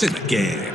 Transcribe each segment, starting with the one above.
It's in the game.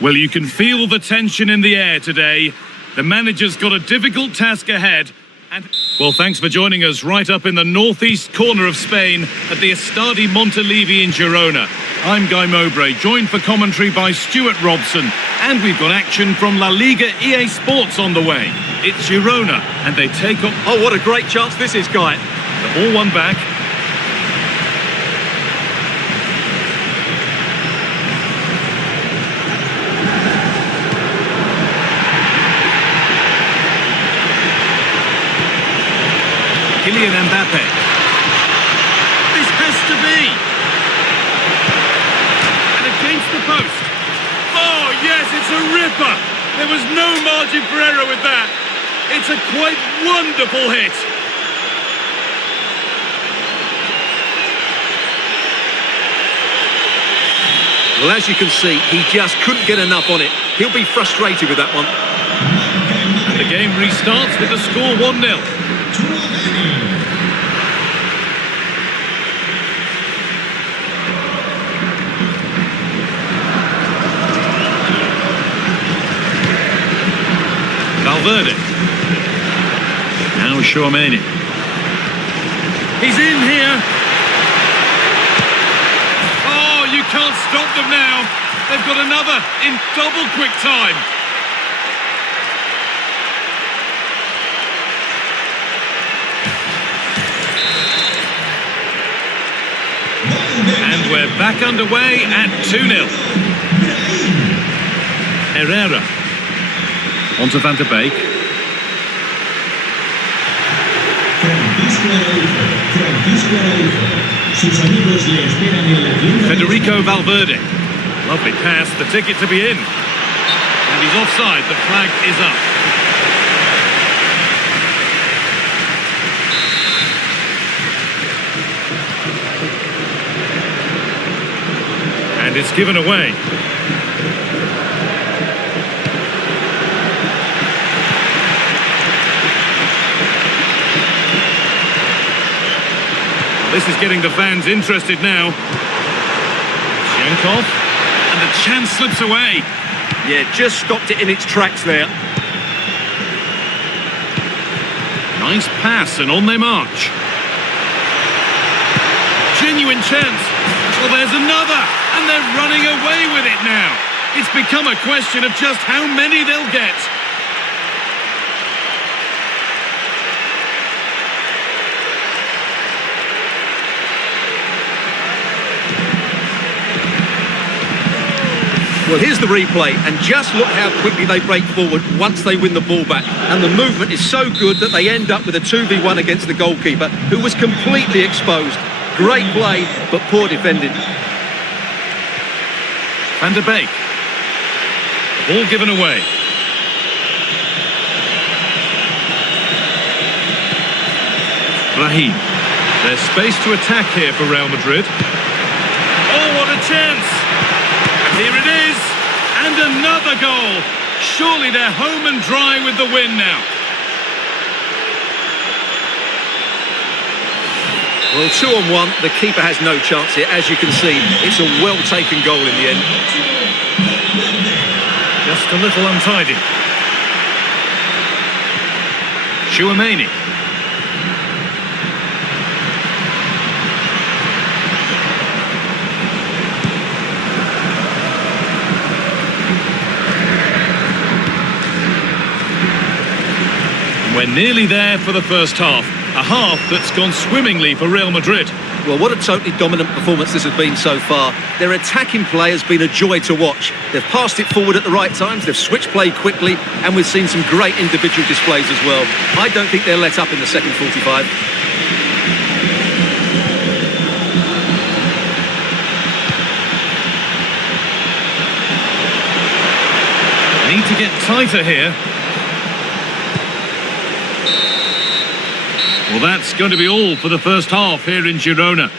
Well, you can feel the tension in the air today. The manager's got a difficult task ahead. And well, thanks for joining us right up in the northeast corner of Spain at the Estadi Montilivi in Girona. I'm Guy Mowbray, joined for commentary by Stuart Robson. And we've got action from La Liga EA Sports on the way. It's Girona, and they take up... Oh, what a great chance this is, Guy. The ball won back. Kylian Mbappe. This has to be. And against the post. Oh, yes, it's a ripper. There was no margin for error with that. It's a quite wonderful hit. Well, as you can see, he just couldn't get enough on it. He'll be frustrated with that one. And the game restarts with the score 1-0. Valverde. Now Tchouaméni. He's in here. Oh, you can't stop them now. They've got another in double quick time. And we're back underway at 2-0. Herrera. On to Van de Beek. Federico Valverde. Lovely pass, the ticket to be in. And he's offside, the flag is up. And it's given away. This is getting the fans interested now. Shankov, and the chance slips away. Yeah, just stopped it in its tracks there. Nice pass, and on they march. Genuine chance. Well, there's another, and they're running away with it now. It's become a question of just how many they'll get. Well, here's the replay, and just look how quickly they break forward once they win the ball back. And the movement is so good that they end up with a 2v1 against the goalkeeper, who was completely exposed. Great play, but poor defending. Van der Beek. The ball given away. Brahim. There's space to attack here for Real Madrid. Oh, what a chance! Here it is, and another goal. Surely they're home and dry with the win now. Well, 2-on-1, the keeper has no chance here. As you can see, it's a well-taken goal in the end. Just a little untidy. Chouameni. We're nearly there for the first half. A half that's gone swimmingly for Real Madrid. Well, what a totally dominant performance this has been so far. Their attacking play has been a joy to watch. They've passed it forward at the right times, they've switched play quickly, and we've seen some great individual displays as well. I don't think they're let up in the second 45. Need to get tighter here. Well, that's going to be all for the first half here in Girona.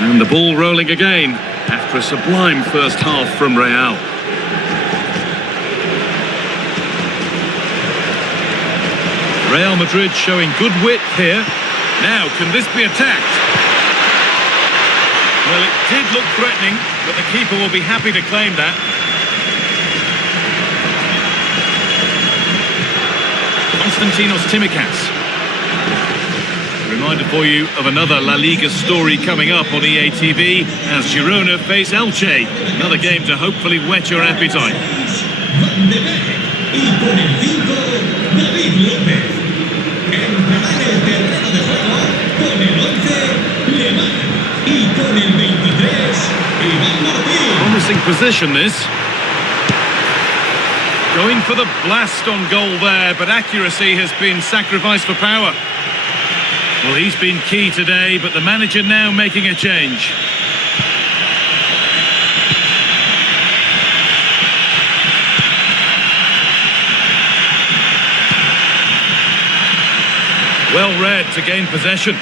And the ball rolling again after a sublime first half from Real. Real Madrid showing good width here. Now, can this be attacked? Well, it did look threatening, but the keeper will be happy to claim that. Konstantinos Tsimikas. Reminder for you of another La Liga story coming up on EA TV as Girona face Elche. Another game to hopefully whet your appetite. Promising position this. Going for the blast on goal there, but accuracy has been sacrificed for power. Well, he's been key today, but the manager now making a change. Well read to gain possession.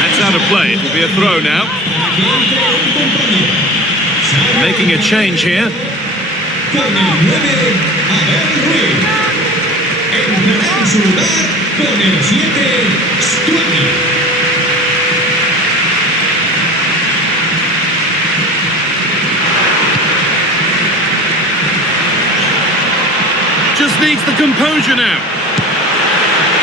That's out of play. It will be a throw now. Making a change here. En su lugar con el 7, Stuani. Just needs the composure now.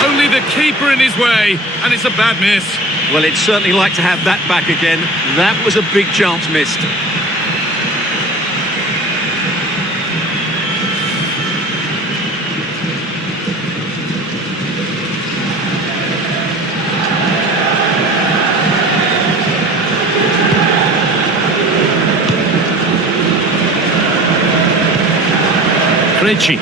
Only the keeper in his way, and it's a bad miss. Well, it's certainly like to have that back again. That was a big chance missed. Krejci.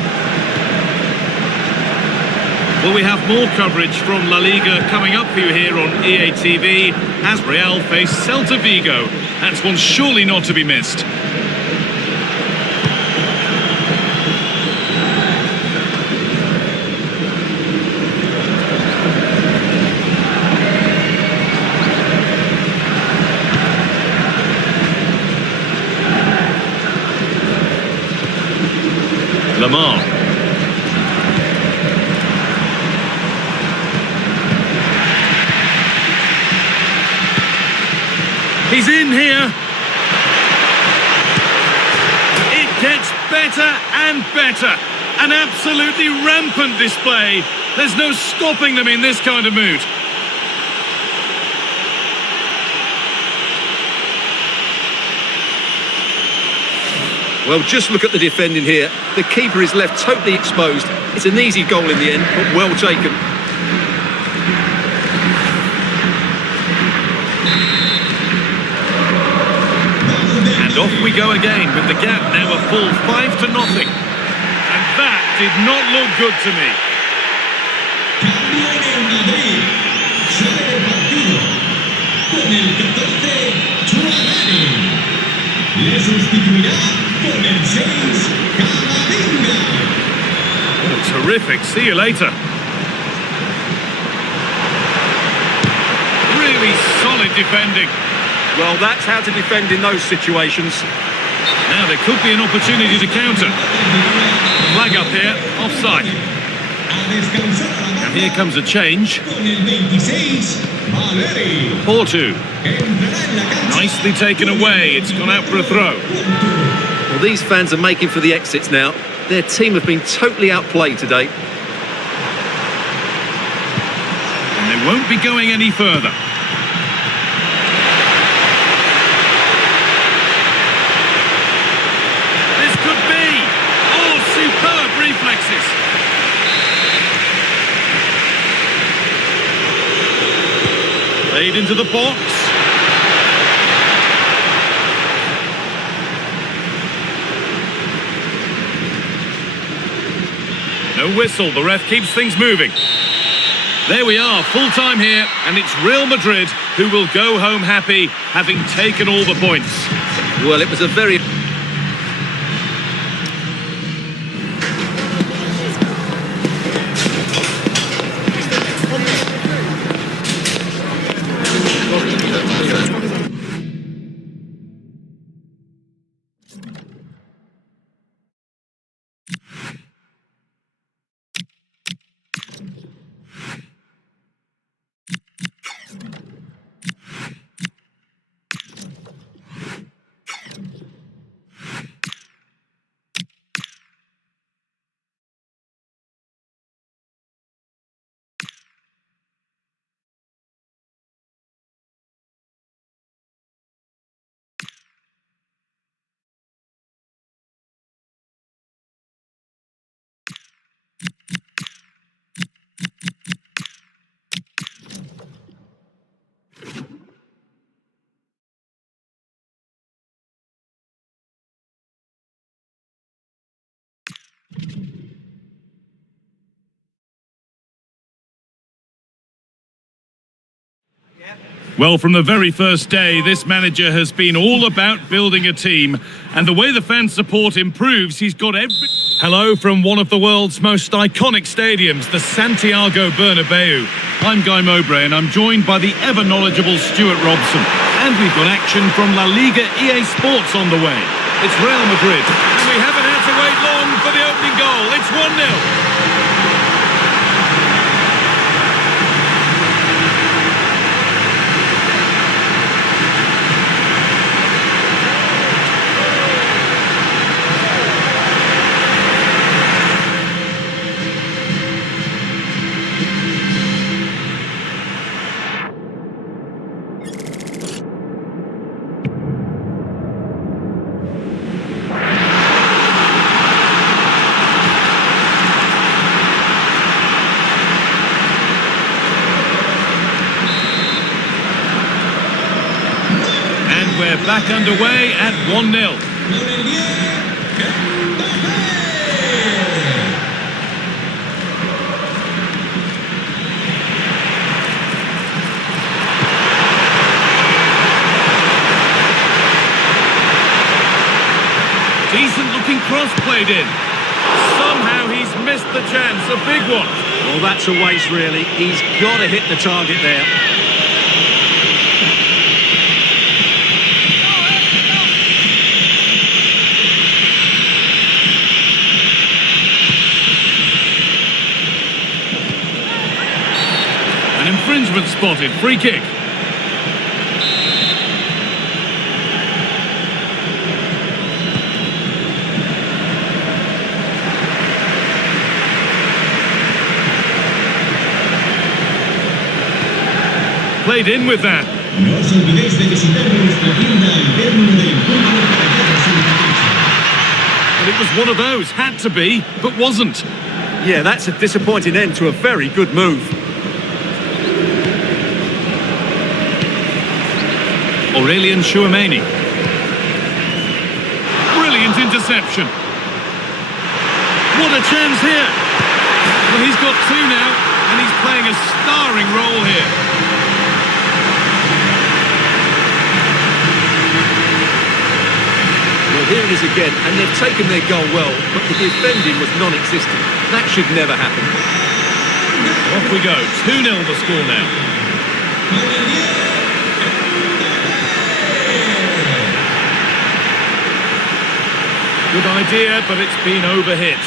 Well, we have more coverage from La Liga coming up for you here on EA TV as Real face Celta Vigo. That's one surely not to be missed. Lamar. He's in here. It gets better and better. An absolutely rampant display. There's no stopping them in this kind of mood. Well, just look at the defending here. The keeper is left totally exposed. It's an easy goal in the end, but well taken. And off we go again with the gap now a full 5-0. And that did not look good to me. Cambio en el Madrid. Sale del partido. Con el 14, Tchouaméni. Le sustituirá con el 6, Camavinga. Oh, terrific. See you later. Really solid defending. Well, that's how to defend in those situations. Now there could be an opportunity to counter. Flag up here, offside. A descansar a la And here comes a change. con el 26, Valeri. Porto. Entrará en la cancha. Nicely taken away. It's gone out for a throw. Well, these fans are making for the exits now. Their team have been totally outplayed today. And they won't be going any further. This could be. Oh, superb reflexes. Played into the box. No whistle, the ref keeps things moving. There we are, full time here, and it's Real Madrid who will go home happy, having taken all the points. Well, it was a very... Well, from the very first day, this manager has been all about building a team, and the way the fan support improves, he's got every... Hello from one of the world's most iconic stadiums, the Santiago Bernabeu. I'm Guy Mowbray, and I'm joined by the ever-knowledgeable Stuart Robson. And we've got action from La Liga EA Sports on the way. It's Real Madrid, and we haven't had to wait long for the opening goal. It's 1-0. We're back underway at 1-0. Con el 10, Mbappé. looking cross played in. Somehow he's missed the chance, a big one. Well, that's a waste, really. He's got to hit the target there. An infringement spotted, free kick. Played in with that. No os olvidéis de visitar nuestra tienda al término del encuentro para ver su diferencia. And it was one of those, had to be, but wasn't. Yeah, that's a disappointing end to a very good move. Aurélien Tchouameni. Brilliant interception. What a chance here. Well, he's got two now, and he's playing a starring role here. Well, here it is again, and they've taken their goal well, but the defending was non-existent. That should never happen. Off we go, 2-0 the score now. Good idea, but it's been overhit.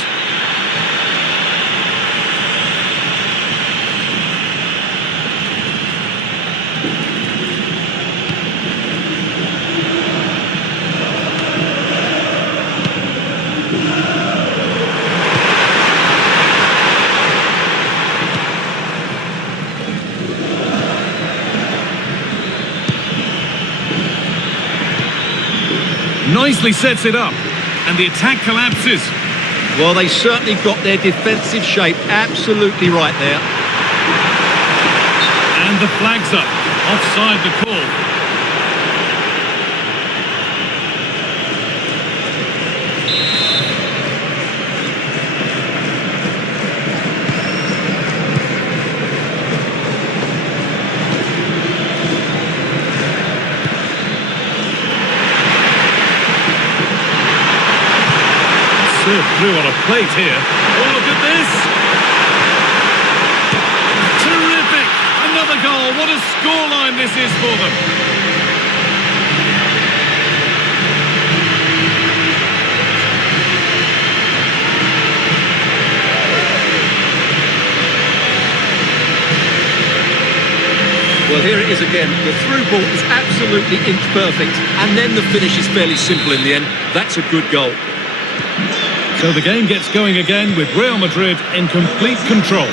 Nicely sets it up, and the attack collapses. Well, they certainly got their defensive shape absolutely right there. And the flag's up, offside the call. Served through on a plate here. Oh, look at this! Terrific! Another goal. What a scoreline this is for them. Well, here it is again. The through ball is absolutely inch perfect, and then the finish is fairly simple in the end. That's a good goal. So the game gets going again with Real Madrid in complete control.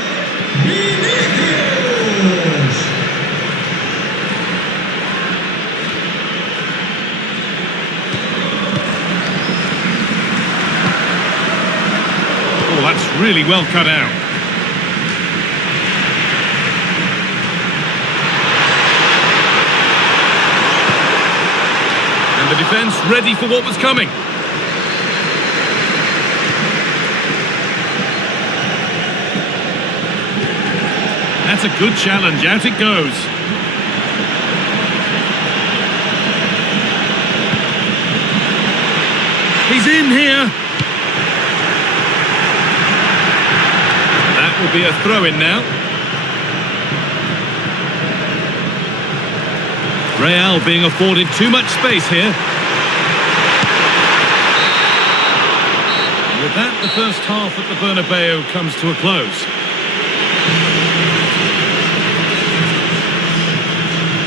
Oh, that's really well cut out. And the defence ready for what was coming. That's a good challenge, out it goes. He's in here. That will be a throw-in now. Real being afforded too much space here. With that, the first half at the Bernabeu comes to a close.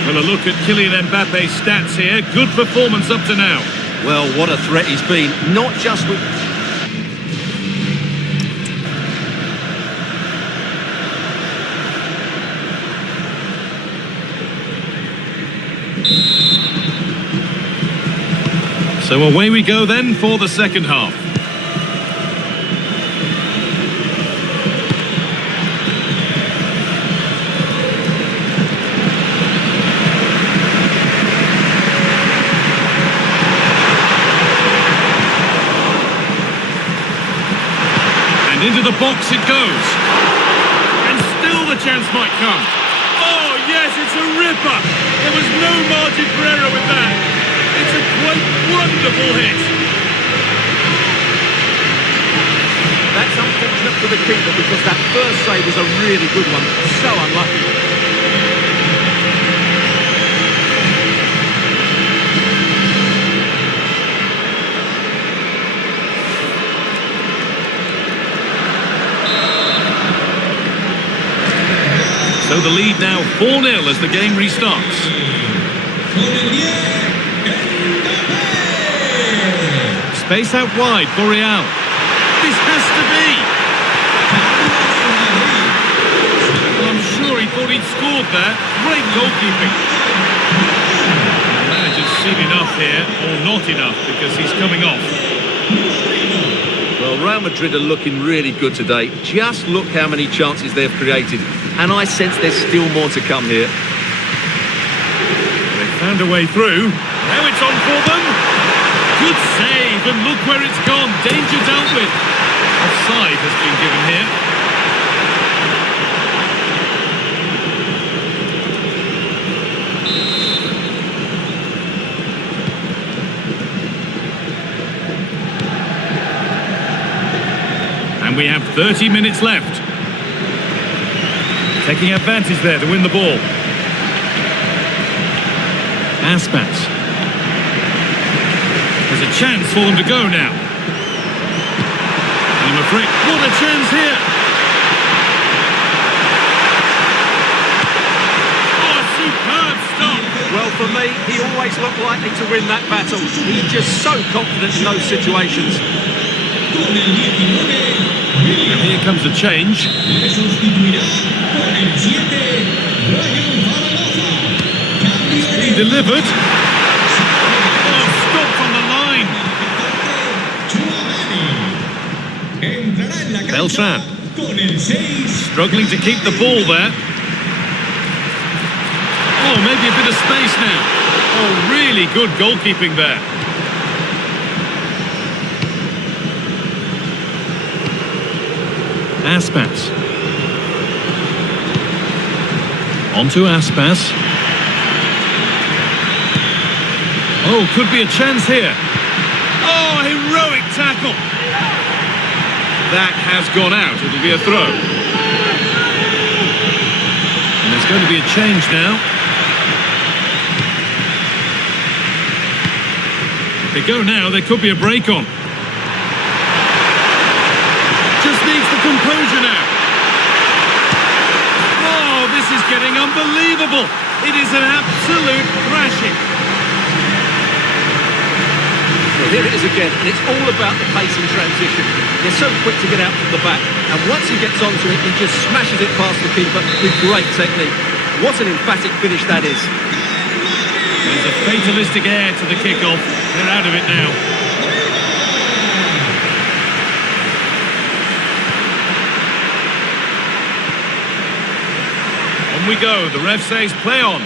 Well, a look at Kylian Mbappe's stats here. Good performance up to now. Well, what a threat he's been. Not just with... So away we go then for the second half. Into the box it goes. And still the chance might come. Oh, yes, it's a ripper. There was no margin for error with that. It's a quite wonderful hit. That's unfortunate for the keeper because that first save was a really good one. So unlucky. So the lead now 4-0 as the game restarts. Space out wide for Real. This has to be! Well, I'm sure he thought he'd scored there. Great goalkeeping. The manager's seen enough here, or not enough, because he's coming off. Well, Real Madrid are looking really good today. Just look how many chances they've created. And I sense there's still more to come here. They've found a way through. Now it's on for them. Good save, and look where it's gone. Danger dealt with. Offside has been given here. And we have 30 minutes left. Taking advantage there to win the ball. Aspas. There's a chance for them to go now. And I'm afraid, what a chance here! Oh, a superb stop! Well, for me, he always looked likely to win that battle. He's just so confident in those situations. And here comes a change. Being delivered. Oh, stopped on the line. Beltran. Struggling to keep the ball there. Oh, maybe a bit of space now. Oh, really good goalkeeping there. Aspas. On to Aspas. Oh, could be a chance here. Oh, heroic tackle. That has gone out. It'll be a throw. And there's going to be a change now. If they go now, there could be a break on. Just needs the composure now. Oh, this is getting unbelievable. It is an absolute thrashing. Well, here it is again, and it's all about the pace and transition. They're so quick to get out from the back, and once he gets onto it, he just smashes it past the keeper with great technique. What an emphatic finish that is. There's a fatalistic air to the kickoff. They're out of it now. On we go. The ref says play on.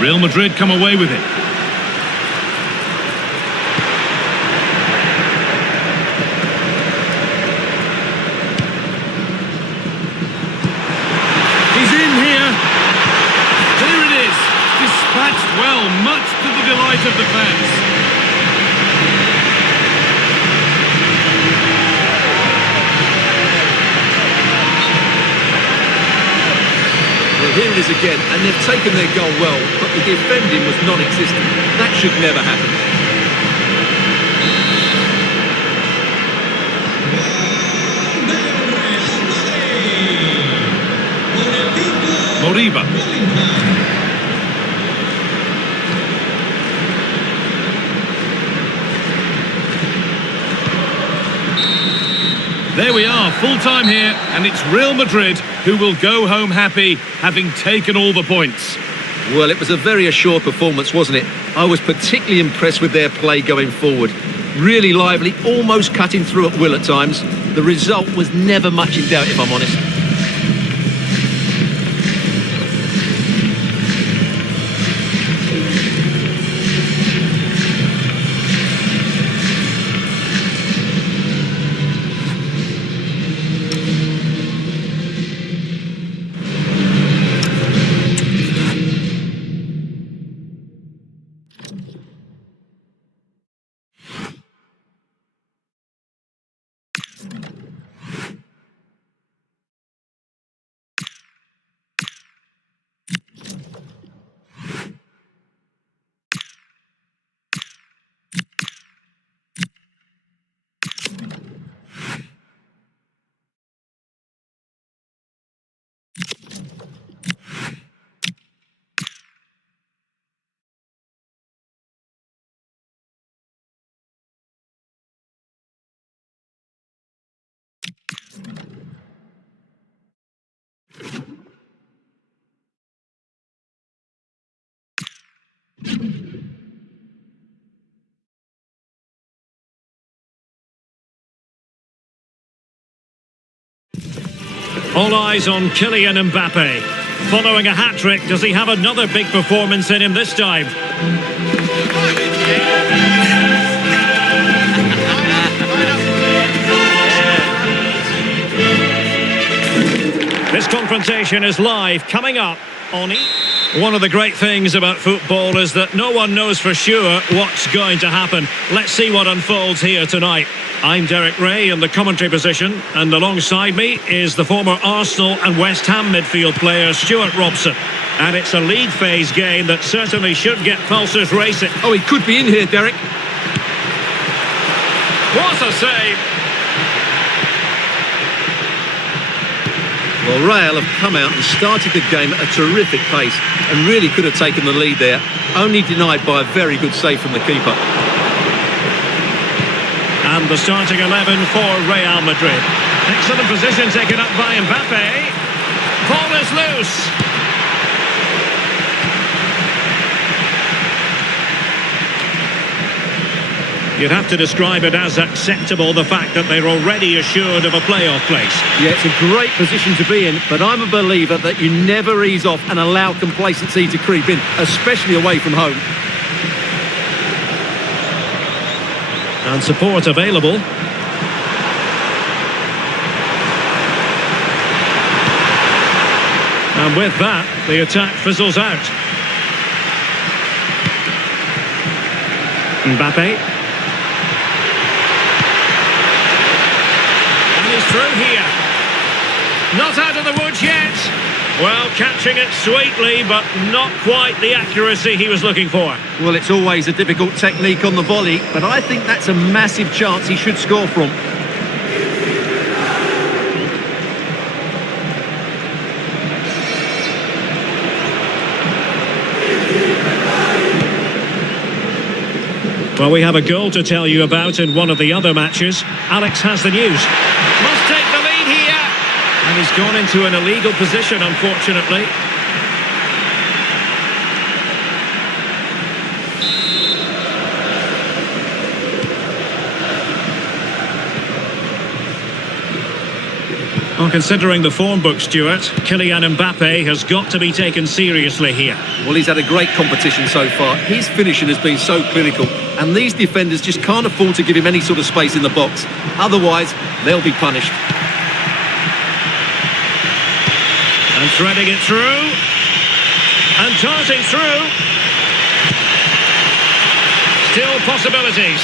Real Madrid come away with it. He's in here. There it is. Dispatched well, much to the delight of the fans. Well, here it is again, and they've taken their goal well, but the defending was non-existent. That should never happen. Moriba. There we are, full time here, and it's Real Madrid who will go home happy, having taken all the points. Well, it was a very assured performance, wasn't it? I was particularly impressed with their play going forward. Really lively, almost cutting through at will at times. The result was never much in doubt, if I'm honest. All eyes on Kylian Mbappe. Following a hat-trick, does he have another big performance in him this time? This confrontation is live, coming up on One of the great things about football is that no one knows for sure what's going to happen. Let's see what unfolds here tonight. I'm Derek Ray in the commentary position, and alongside me is the former Arsenal and West Ham midfield player Stuart Robson. And it's a league phase game that certainly should get pulses racing. Oh, he could be in here, Derek. What a save! Well, Real have come out and started the game at a terrific pace and really could have taken the lead there, only denied by a very good save from the keeper. And the starting 11 for Real Madrid. Excellent position taken up by Mbappe. Ball is loose. You'd have to describe it as acceptable, the fact that they're already assured of a playoff place. Yeah, it's a great position to be in, but I'm a believer that you never ease off and allow complacency to creep in, especially away from home. And support available. And with that, the attack fizzles out. Mbappe. Through here. Not out of the woods yet. Well, catching it sweetly, but not quite the accuracy he was looking for. Well, it's always a difficult technique on the volley, but I think that's a massive chance he should score from. Well, we have a goal to tell you about in one of the other matches. Alex has the news. Must take the lead here. And he's gone into an illegal position, unfortunately. Well, considering the form book, Stuart, Kylian Mbappe has got to be taken seriously here. Well, he's had a great competition so far. His finishing has been so clinical, and these defenders just can't afford to give him any sort of space in the box. Otherwise, they'll be punished. And threading it through. And darting through. Still possibilities.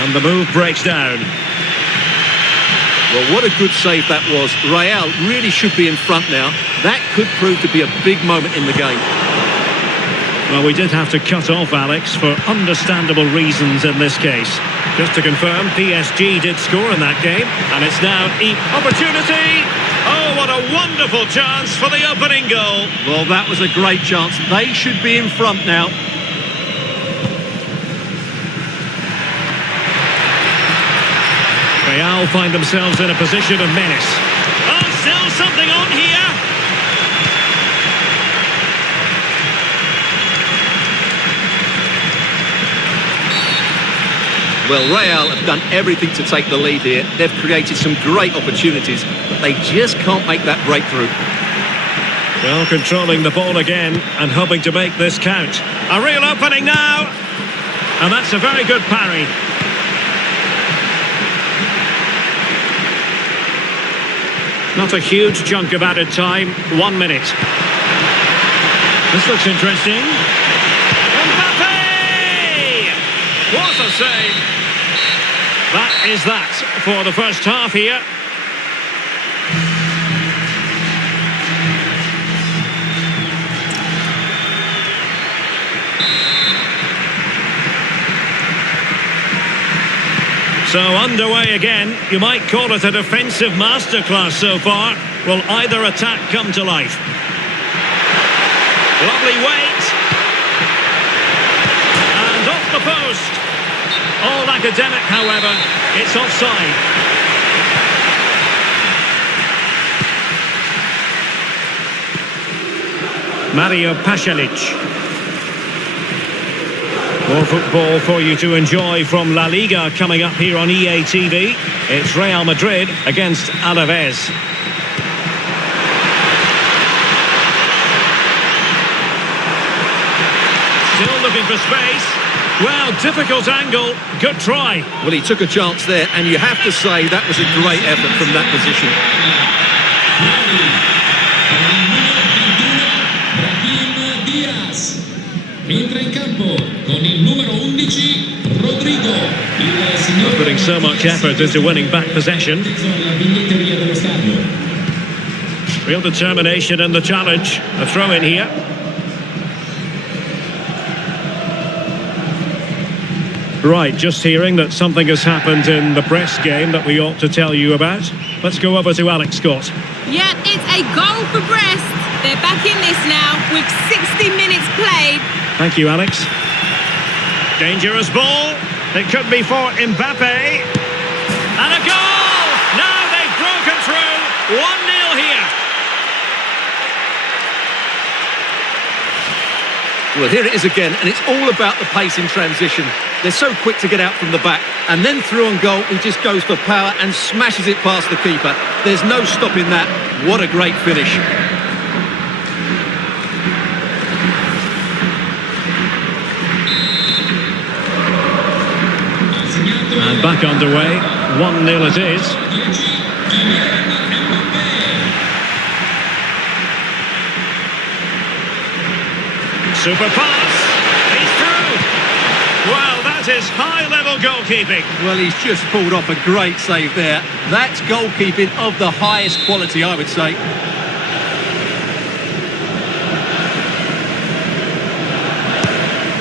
And the move breaks down. Well, what a good save that was. Real really should be in front now. That could prove to be a big moment in the game. Well, we did have to cut off Alex for understandable reasons in this case. Just to confirm, PSG did score in that game, and it's now opportunity. Oh, what a wonderful chance for the opening goal. Well, that was a great chance. They should be in front now. Real find themselves in a position of menace. Oh, still something on here. Well, Real have done everything to take the lead here. They've created some great opportunities, but they just can't make that breakthrough. Well, controlling the ball again and hoping to make this count. A real opening now. And that's a very good parry. Not a huge chunk of added time, 1 minute. This looks interesting. Mbappe! What a save! That is that for the first half here. So underway again. You might call it a defensive masterclass so far. Will either attack come to life? Lovely weight. And off the post. All academic, however. It's offside. Mario Pasalic. More football for you to enjoy from La Liga coming up here on EA TV. It's Real Madrid against Alaves. Still looking for space. Well, difficult angle. Good try. Well, he took a chance there, and you have to say that was a great effort from that position. Brahim Diaz entra in campo con il numero 11 Rodrigo. Il signor Putting so much effort into winning back possession. la biglietteria dello stadio. Real determination in the challenge. A throw in here. Right, just hearing that something has happened in the press game that we ought to tell you about. Let's go over to Alex Scott. Yeah, it's a goal for Brest. They're back in this now with 60 minutes played. Thank you, Alex. Dangerous ball. It could be for Mbappe. And a goal! Now they've broken through. 1-0 here. Well, here it is again, and it's all about the pace in transition. They're so quick to get out from the back, and then through on goal, he just goes for power and smashes it past the keeper. There's no stopping that. What a great finish. And back underway. 1-0 it is. Super pass. He's through. Well, that is high-level goalkeeping. Well, he's just pulled off a great save there. That's goalkeeping of the highest quality, I would say.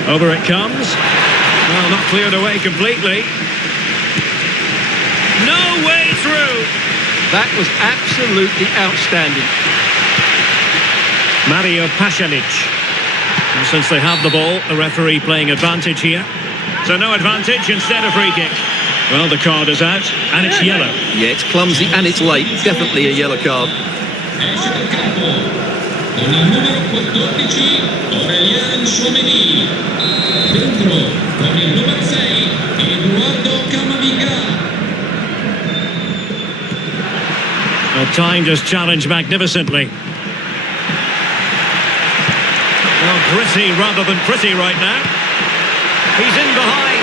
Over it comes. Well, not cleared away completely. No way through. That was absolutely outstanding. Mario Pasalic. And since they have the ball, the referee playing advantage here. So no advantage, instead a free kick. Well, the card is out, and it's yellow. Yeah, it's clumsy and it's late. Definitely a yellow card. Esce dal campo con il numero 14 Aurélien Tchouameni. Dentro con il numero 6 Eduardo Camavinga. Well, timed his challenge magnificently. Well, gritty rather than pretty right now. He's in behind.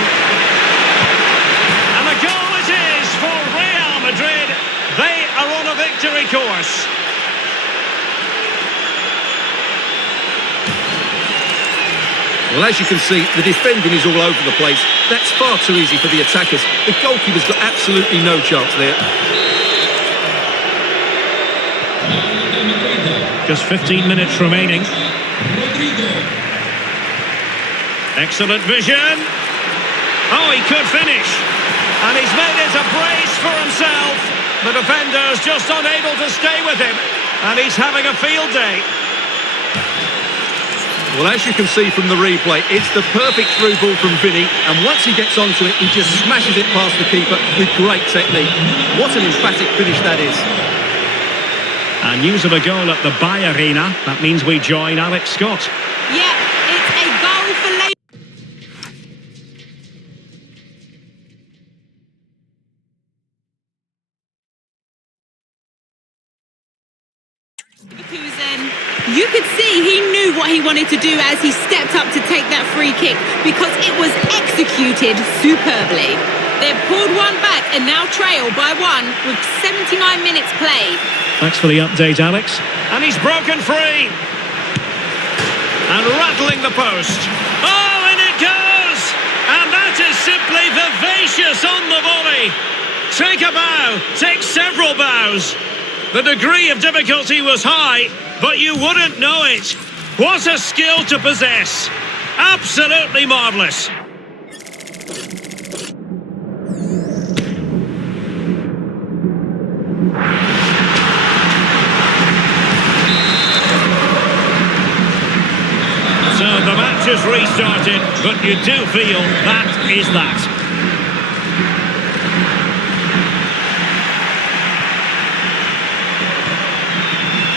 And a goal it is for Real Madrid. They are on a victory course. Well, as you can see, the defending is all over the place. That's far too easy for the attackers. The goalkeeper's got absolutely no chance there. Just 15 minutes remaining. Rodrigo. Excellent vision. Oh, he could finish. And he's made it a brace for himself. The defender's just unable to stay with him. And he's having a field day. Well, as you can see from the replay, it's the perfect through ball from Vinny, and once he gets onto it, he just smashes it past the keeper with great technique. What an emphatic finish that is. And news of a goal at the Bay Arena. That means we join Alex Scott. Yeah, it's a goal for Leverkusen. You could see he knew what he wanted to do as he stepped up to take that free kick because it was executed superbly. They've pulled one back and now trail by one with 79 minutes played. Thanks for the update, Alex. And he's broken free. And rattling the post. Oh, and it goes! And that is simply vivacious on the volley. Take a bow, take several bows. The degree of difficulty was high, but you wouldn't know it. What a skill to possess. Absolutely marvellous. So the match has restarted, but you do feel that is that.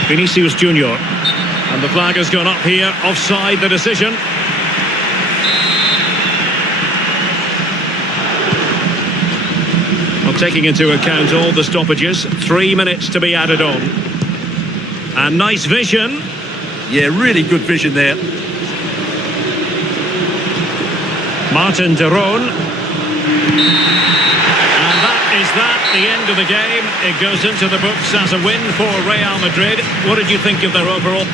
Vinicius Junior. And And the flag has gone up here, offside the decision. Well, taking into account all the stoppages, 3 minutes to be added on. And nice vision. Yeah, really good vision there. Martin de Roon. And that is the end of the game. It goes into the books as a win for Real Madrid. What did you think of their overall?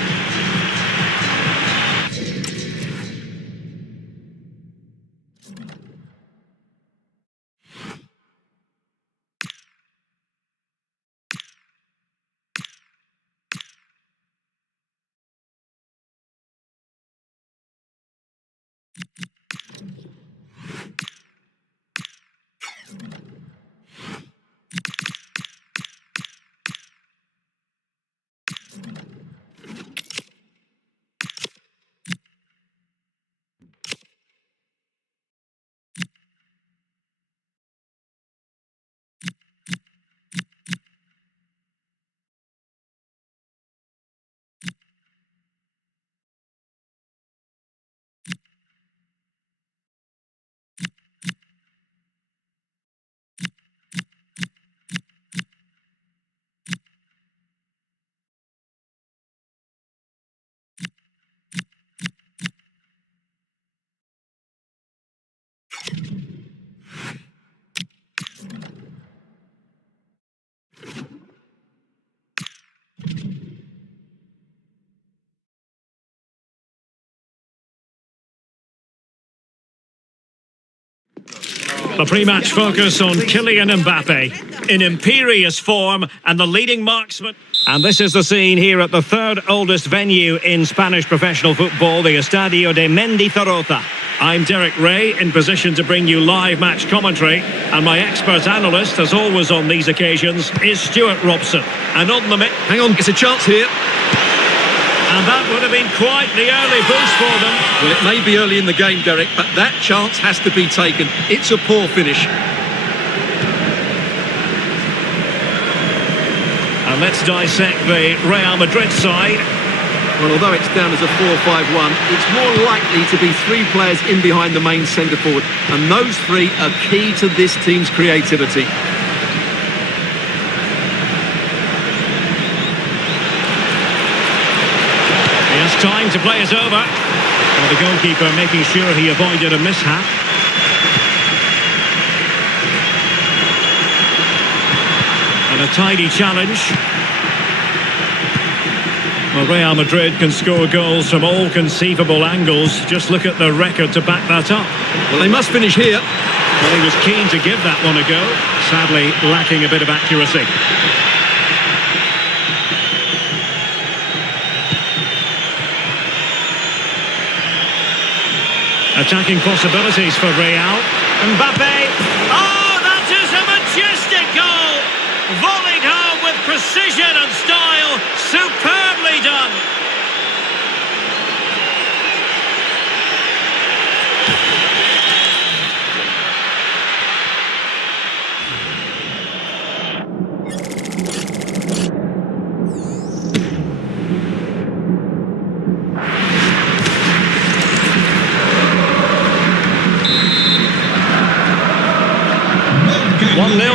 The pre-match focus on Kylian Mbappe in imperious form and the leading marksman. And this is the scene here at the third oldest venue in Spanish professional football, the Estadio de Mendizorroza. I'm Derek Ray, in position to bring you live match commentary, and my expert analyst, as always on these occasions, is Stuart Robson. And on the hang on, it's a chance here. And that would have been quite the early boost for them. Well, it may be early in the game, Derek, but that chance has to be taken. It's a poor finish. And let's dissect the Real Madrid side. Well, although it's down as a 4-5-1, it's more likely to be 3 players in behind the main centre-forward. And those 3 are key to this team's creativity. Time to play it over. Well, the goalkeeper making sure he avoided a mishap. And a tidy challenge. Well, Real Madrid can score goals from all conceivable angles. Just look at the record to back that up. Well, they must finish here. Well, he was keen to give that one a go. Sadly, lacking a bit of accuracy. Attacking possibilities for Real. Mbappe. Oh, that is a majestic goal! Volleyed home with precision and style. Superbly done.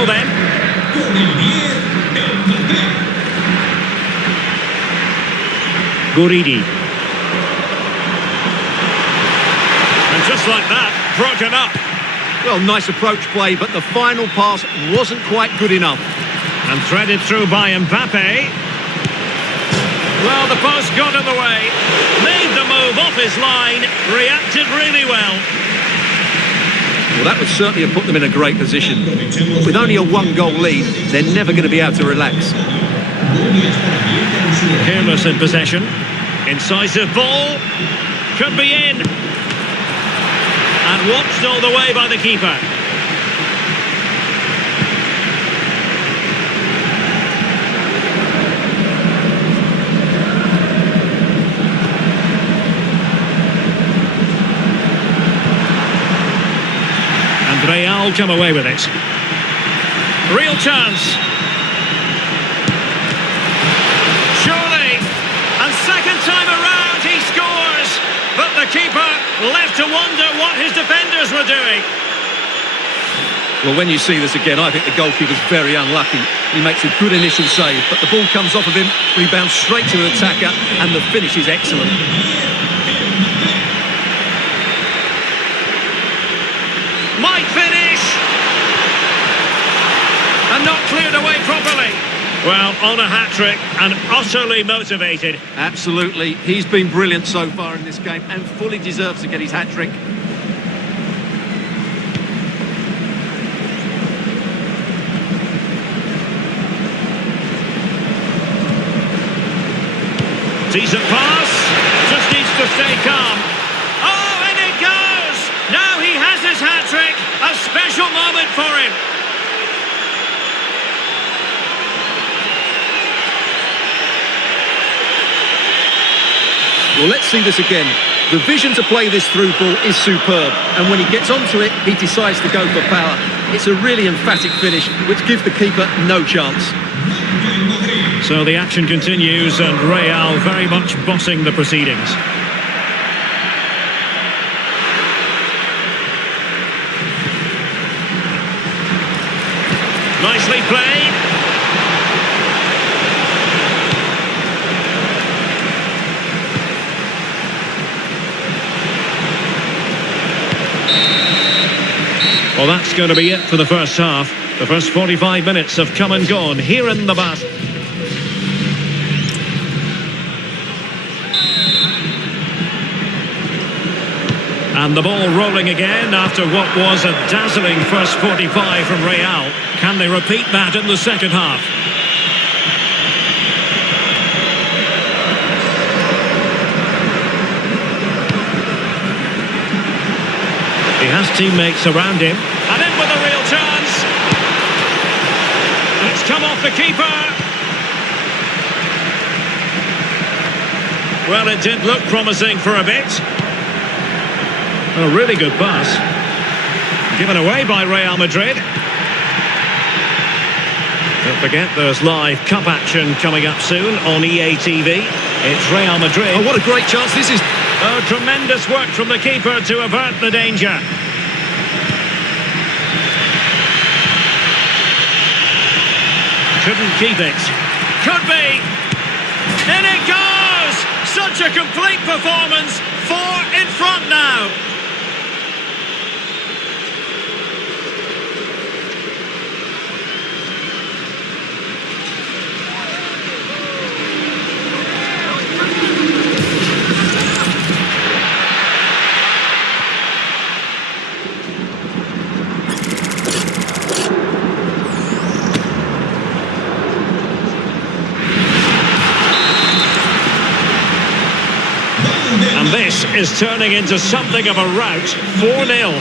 Then. Guridi. And just like that, broken up. Well, nice approach play, but the final pass wasn't quite good enough. And threaded through by Mbappe. Well, the post got in the way. Made the move off his line. Reacted really well. Well, that would certainly have put them in a great position. With only a 1-goal lead, they're never going to be able to relax. Careless in possession. Incisive ball. Could be in. And watched all the way by the keeper. Real come away with it. Real chance. Surely. And second time around. strikers were doing. Well, when you see this again, I think the goalkeeper's very unlucky. He makes a good initial save, but the ball comes off of him, rebounds straight to the attacker, and the finish is excellent. Might finish! And not cleared away properly. Well, on a hat-trick and utterly motivated. Absolutely. He's been brilliant so far in this game and fully deserves to get his hat-trick. Decent pass, just needs to stay calm. Oh, and it goes! Now he has his hat-trick, a special moment for him. Well, let's see this again. The vision to play this through ball is superb, and when he gets onto it, he decides to go for power. It's a really emphatic finish, which gives the keeper no chance. So the action continues and Real very much bossing the proceedings. Nicely played. Well, that's going to be it for the first half. The first 45 minutes have come and gone here in the Bas. And the ball rolling again after what was a dazzling first 45 from Real. Can they repeat that in the second half? He has teammates around him. And in with a real chance. And it's come off the keeper. Well, it did look promising for a bit. A really good pass. Given away by Real Madrid. Don't forget there's live cup action coming up soon on EA TV. It's Real Madrid. Oh, what a great chance this is. Oh, tremendous work from the keeper to avert the danger. Couldn't keep it. Could be. In it goes! Such a complete performance. 4 in front now. And this is turning into something of a rout. 4-0.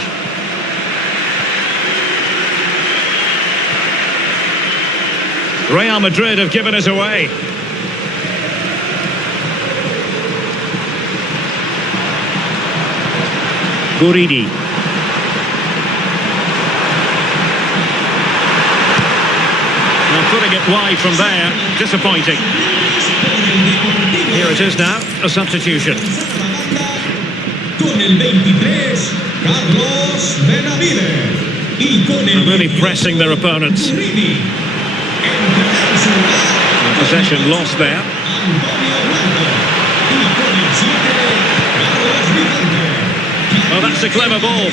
Real Madrid have given it away. Guridi. Now putting it wide from there, disappointing. Here it is now, a substitution. Con el 23, Carlos Benavides. Y con el Really pressing their opponents. Possession lost there. Well, that's a clever ball.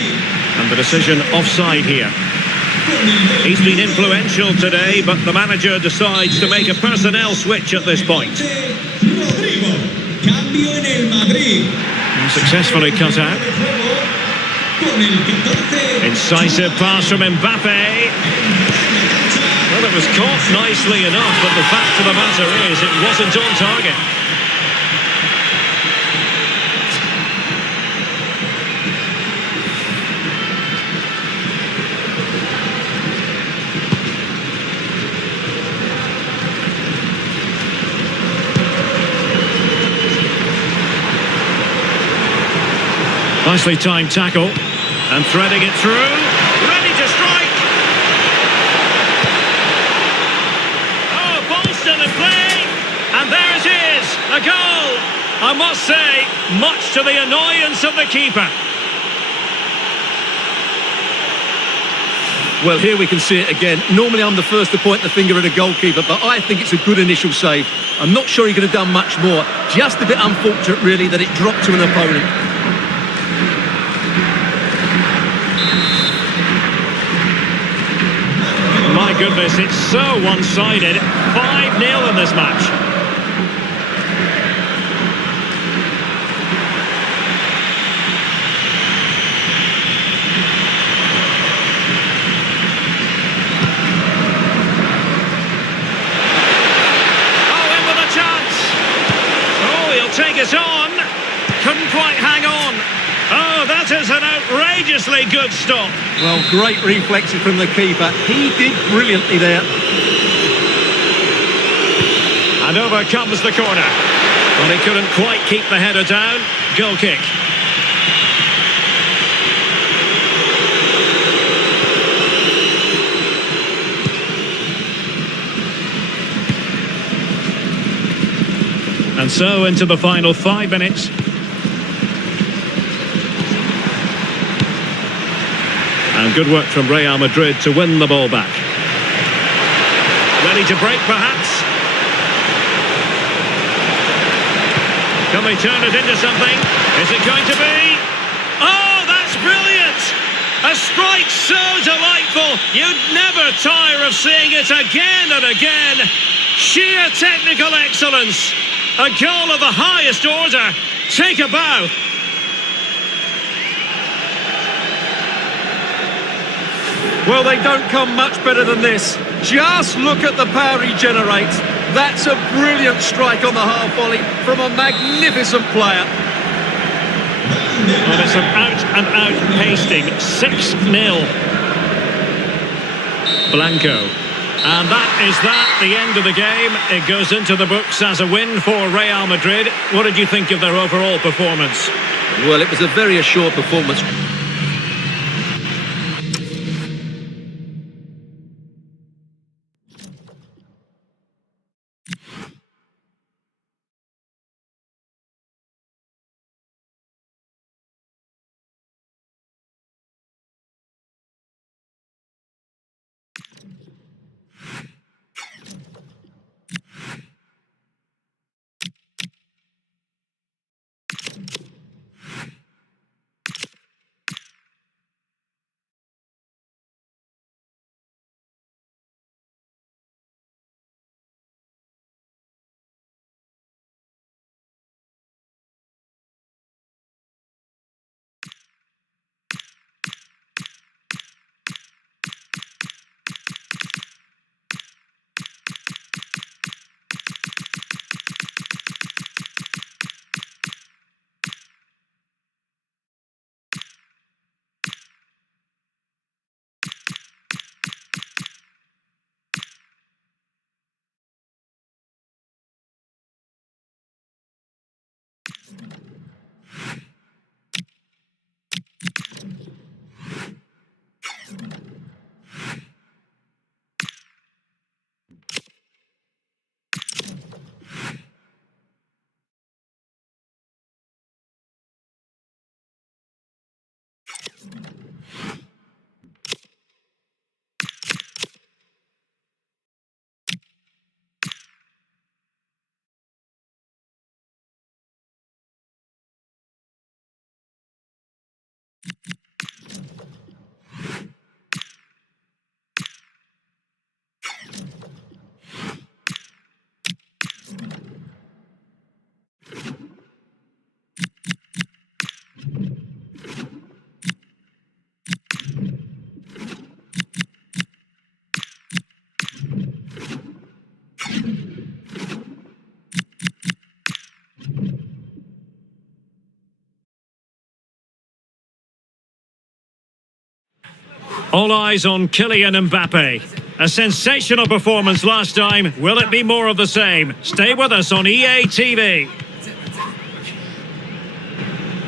And the decision offside here. He's been influential today, but the manager decides to make a personnel switch at this point. Successfully cut out. Incisive pass from Mbappe. Well, it was caught nicely enough, but the fact of the matter is it wasn't on target. Nicely timed tackle, and threading it through, ready to strike! Oh, ball still in play, and there it is, a goal! I must say, much to the annoyance of the keeper. Well, here we can see it again. Normally I'm the first to point the finger at a goalkeeper, but I think it's a good initial save. I'm not sure he could have done much more. Just a bit unfortunate, really, that it dropped to an opponent. My goodness, it's so one-sided. 5-0 in this match. Take it on. Couldn't quite hang on. Oh, that is an outrageously good stop. Well, great reflexes from the keeper. He did brilliantly there. And over comes the corner. Well, he couldn't quite keep the header down. Goal kick. And so into the final 5 minutes. And good work from Real Madrid to win the ball back. Ready to break, perhaps? Can they turn it into something? Is it going to be? Oh, that's brilliant! A strike so delightful, you'd never tire of seeing it again and again. Sheer technical excellence. A goal of the highest order. Take a bow. Well, they don't come much better than this. Just look at the power he generates. That's a brilliant strike on the half volley from a magnificent player. Well, it's an out-and-out pasting. 6-0. Blanco. And that is the end of the game. It goes into the books as a win for Real Madrid. What did you think of their overall performance? Well, it was a very assured performance. All eyes on Kylian Mbappe. A sensational performance last time. Will it be more of the same? Stay with us on EA TV.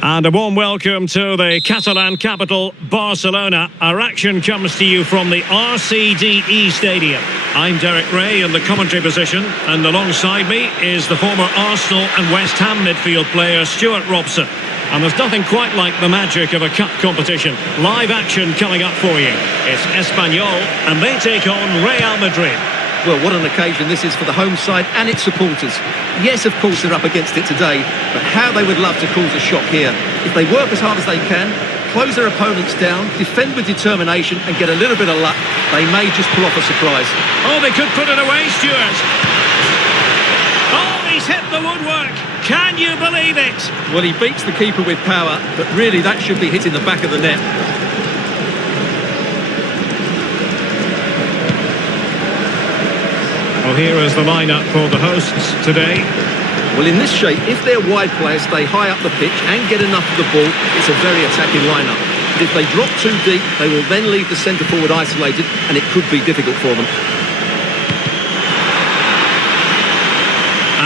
And a warm welcome to the Catalan capital, Barcelona. Our action comes to you from the RCDE Stadium. I'm Derek Ray in the commentary position, and alongside me is the former Arsenal and West Ham midfield player Stuart Robson. And there's nothing quite like the magic of a cup competition. Live action coming up for you. It's Espanyol, and they take on Real Madrid. Well, what an occasion this is for the home side and its supporters. Yes, of course, they're up against it today, but how they would love to cause a shock here. If they work as hard as they can, close their opponents down, defend with determination and get a little bit of luck, they may just pull off a surprise. Oh, they could put it away, Stuart. Oh, he's hit the woodwork. Can you believe it? Well, he beats the keeper with power, but really that should be hitting the back of the net. Well, here is the lineup for the hosts today. Well, in this shape, if their wide players stay high up the pitch and get enough of the ball, it's a very attacking lineup. But if they drop too deep, they will then leave the centre forward isolated, and it could be difficult for them.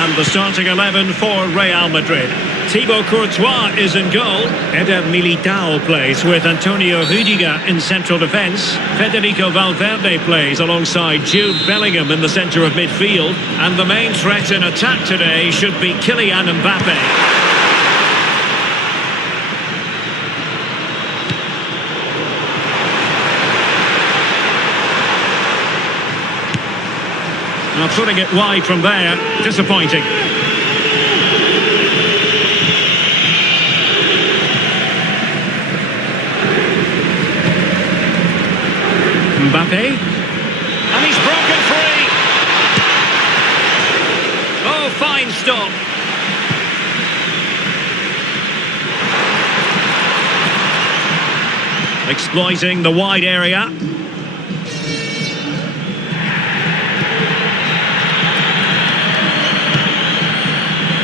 And the starting 11 for Real Madrid. Thibaut Courtois is in goal. Eder Militao plays with Antonio Rüdiger in central defence. Federico Valverde plays alongside Jude Bellingham in the centre of midfield. And the main threat in attack today should be Kylian Mbappe. Now putting it wide from there, disappointing. Mbappe, and he's broken free. Oh, fine stop. Exploiting the wide area.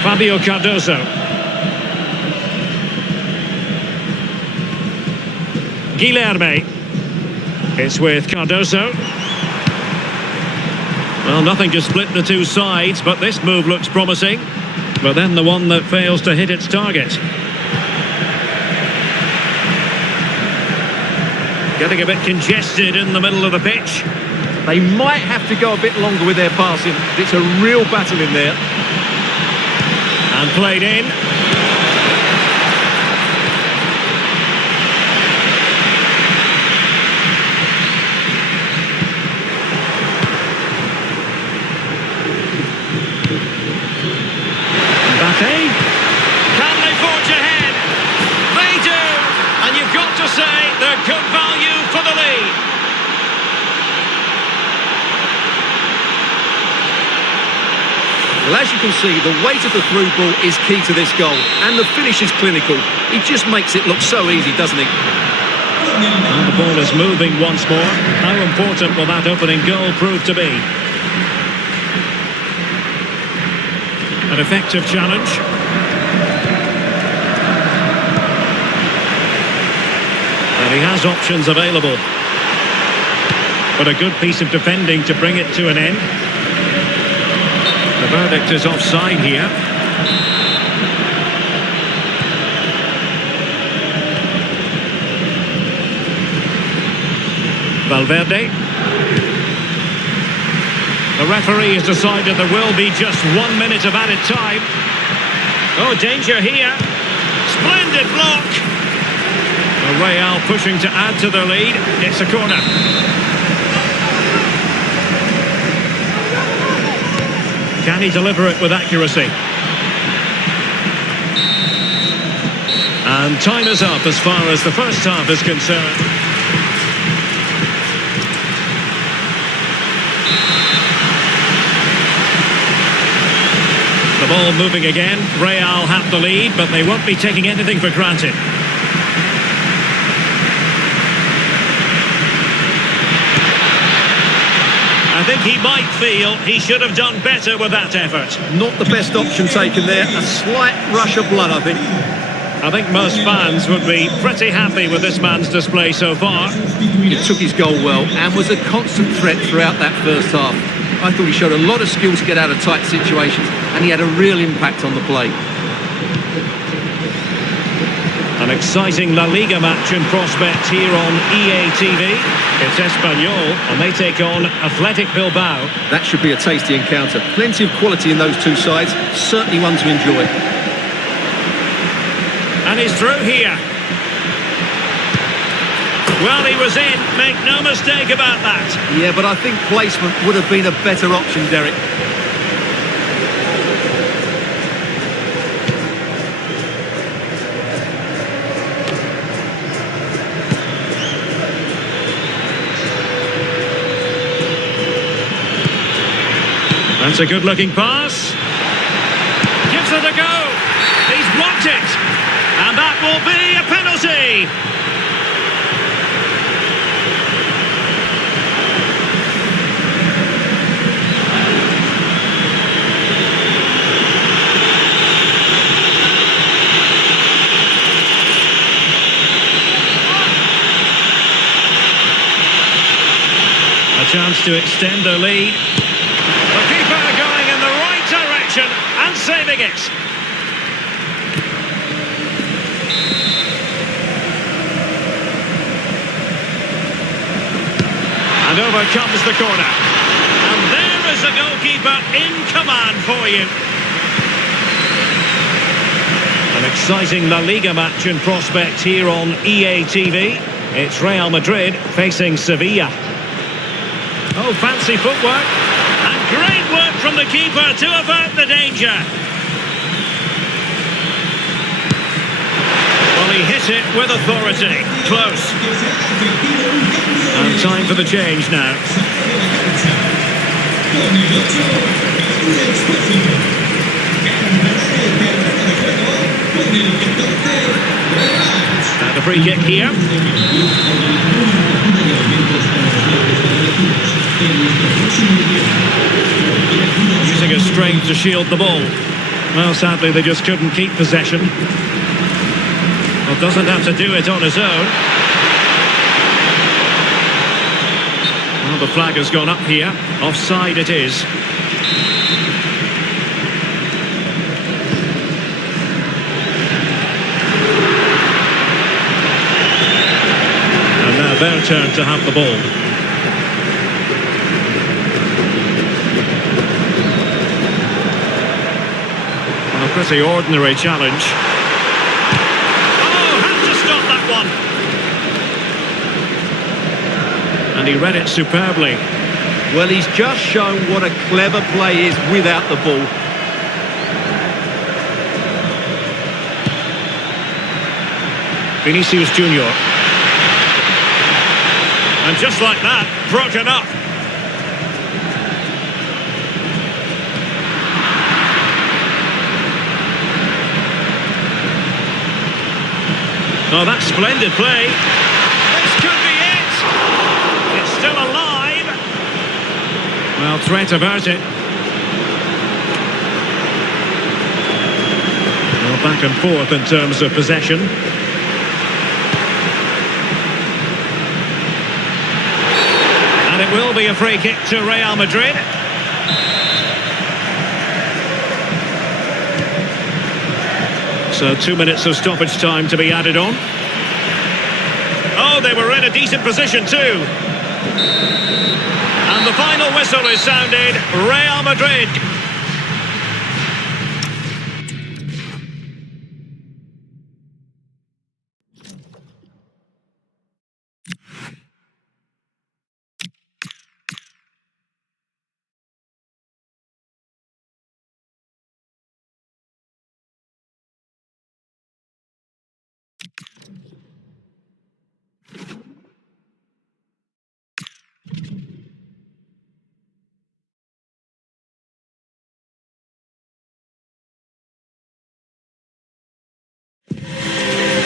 Fabio Cardoso. Guilherme. It's with Cardoso. Well, nothing to split the two sides, but this move looks promising. But then the one that fails to hit its target. Getting a bit congested in the middle of the pitch. They might have to go a bit longer with their passing. It's a real battle in there. And played in. Can they forge ahead? They do! And you've got to say they're good value for the lead. Well, as you can see, the weight of the through ball is key to this goal. And the finish is clinical. He just makes it look so easy, doesn't he? And the ball is moving once more. How important will that opening goal prove to be? An effective challenge. And he has options available. But a good piece of defending to bring it to an end. The verdict is offside here. Valverde. The referee has decided there will be just 1 minute of added time. Oh, danger here. Splendid block. Real pushing to add to their lead. It's a corner. Can he deliver it with accuracy? And time is up as far as the first half is concerned. The ball moving again. Real have the lead, but they won't be taking anything for granted. I think he might feel he should have done better with that effort. Not the best option taken there. A slight rush of blood, I think. I think most fans would be pretty happy with this man's display so far. He took his goal well and was a constant threat throughout that first half. I thought he showed a lot of skill to get out of tight situations, and he had a real impact on the play. An exciting La Liga match in prospect here on EA TV. It's Espanyol, and they take on Athletic Bilbao. That should be a tasty encounter. Plenty of quality in those two sides. Certainly one to enjoy. And he's through here. Well, he was in, make no mistake about that. Yeah, but I think placement would have been a better option, Derek. That's a good-looking pass. Gives it a go. He's blocked it. And that will be a penalty. A chance to extend their lead. The keeper going in the right direction and saving it. And over comes the corner. And there is the goalkeeper in command for you. An exciting La Liga match in prospect here on EA TV. It's Real Madrid facing Sevilla. Oh, fancy footwork. And great work from the keeper to avert the danger. Well, he hit it with authority. Close. And time for the change now. And a free kick here. Using a strength to shield the ball. Well, sadly, they just couldn't keep possession. Well, doesn't have to do it on his own. Well, the flag has gone up here. Offside it is. And now their turn to have the ball. A pretty ordinary challenge. Oh, had to stop that one. And he read it superbly. Well, he's just shown what a clever play is without the ball. Vinicius Junior. And just like that, broken up. Oh, that's splendid play. This could be it. It's still alive. Well, threat averted. Well, back and forth in terms of possession. And it will be a free kick to Real Madrid. So 2 minutes of stoppage time to be added on. Oh, they were in a decent position too. And the final whistle is sounded. Real Madrid.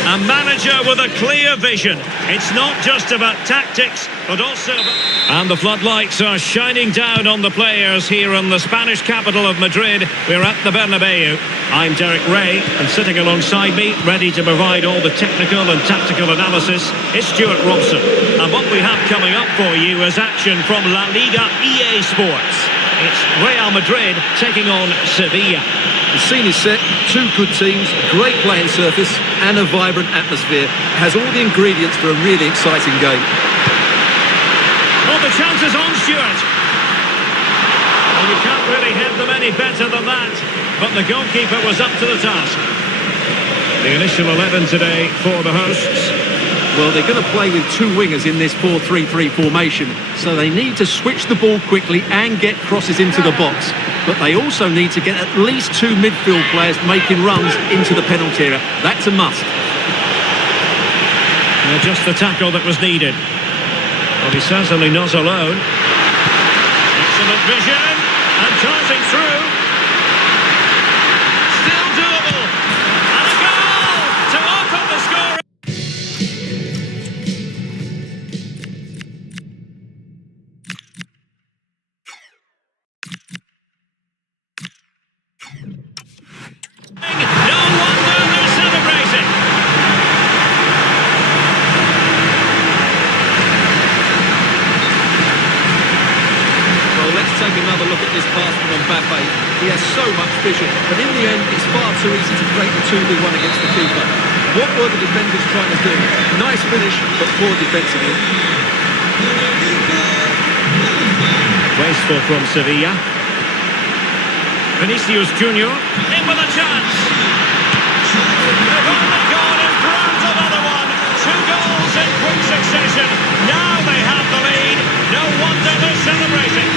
A manager with a clear vision. It's not just about tactics, but also about... And the floodlights are shining down on the players here in the Spanish capital of Madrid. We're at the Bernabeu. I'm Derek Ray, and sitting alongside me, ready to provide all the technical and tactical analysis, is Stuart Robson. And what we have coming up for you is action from La Liga EA Sports. It's Real Madrid taking on Sevilla. The scene is set, two good teams, great playing surface and a vibrant atmosphere. It has all the ingredients for a really exciting game. Well, the chance is on, Stuart. And you can't really hit them any better than that. But the goalkeeper was up to the task. The initial 11 today for the hosts. Well, they're going to play with two wingers in this 4-3-3 formation, so they need to switch the ball quickly and get crosses into the box. But they also need to get at least two midfield players making runs into the penalty area. That's a must. Just the tackle that was needed. Well, he's certainly not alone. Excellent vision, and charging through. Still doable. And a goal to open the score. No wonder they're celebrating. Well, let's take another look at this pass from Mbappe. He has so much vision, but in the end, it's far too easy to break the 2v1 against the keeper. What were the defenders trying to do? Nice finish, but poor defensively. Wasteful from Sevilla. Vinicius Junior in with a chance. They've only gone in front of another one. 2 goals in quick succession. Now they have the lead. No wonder they're celebrating.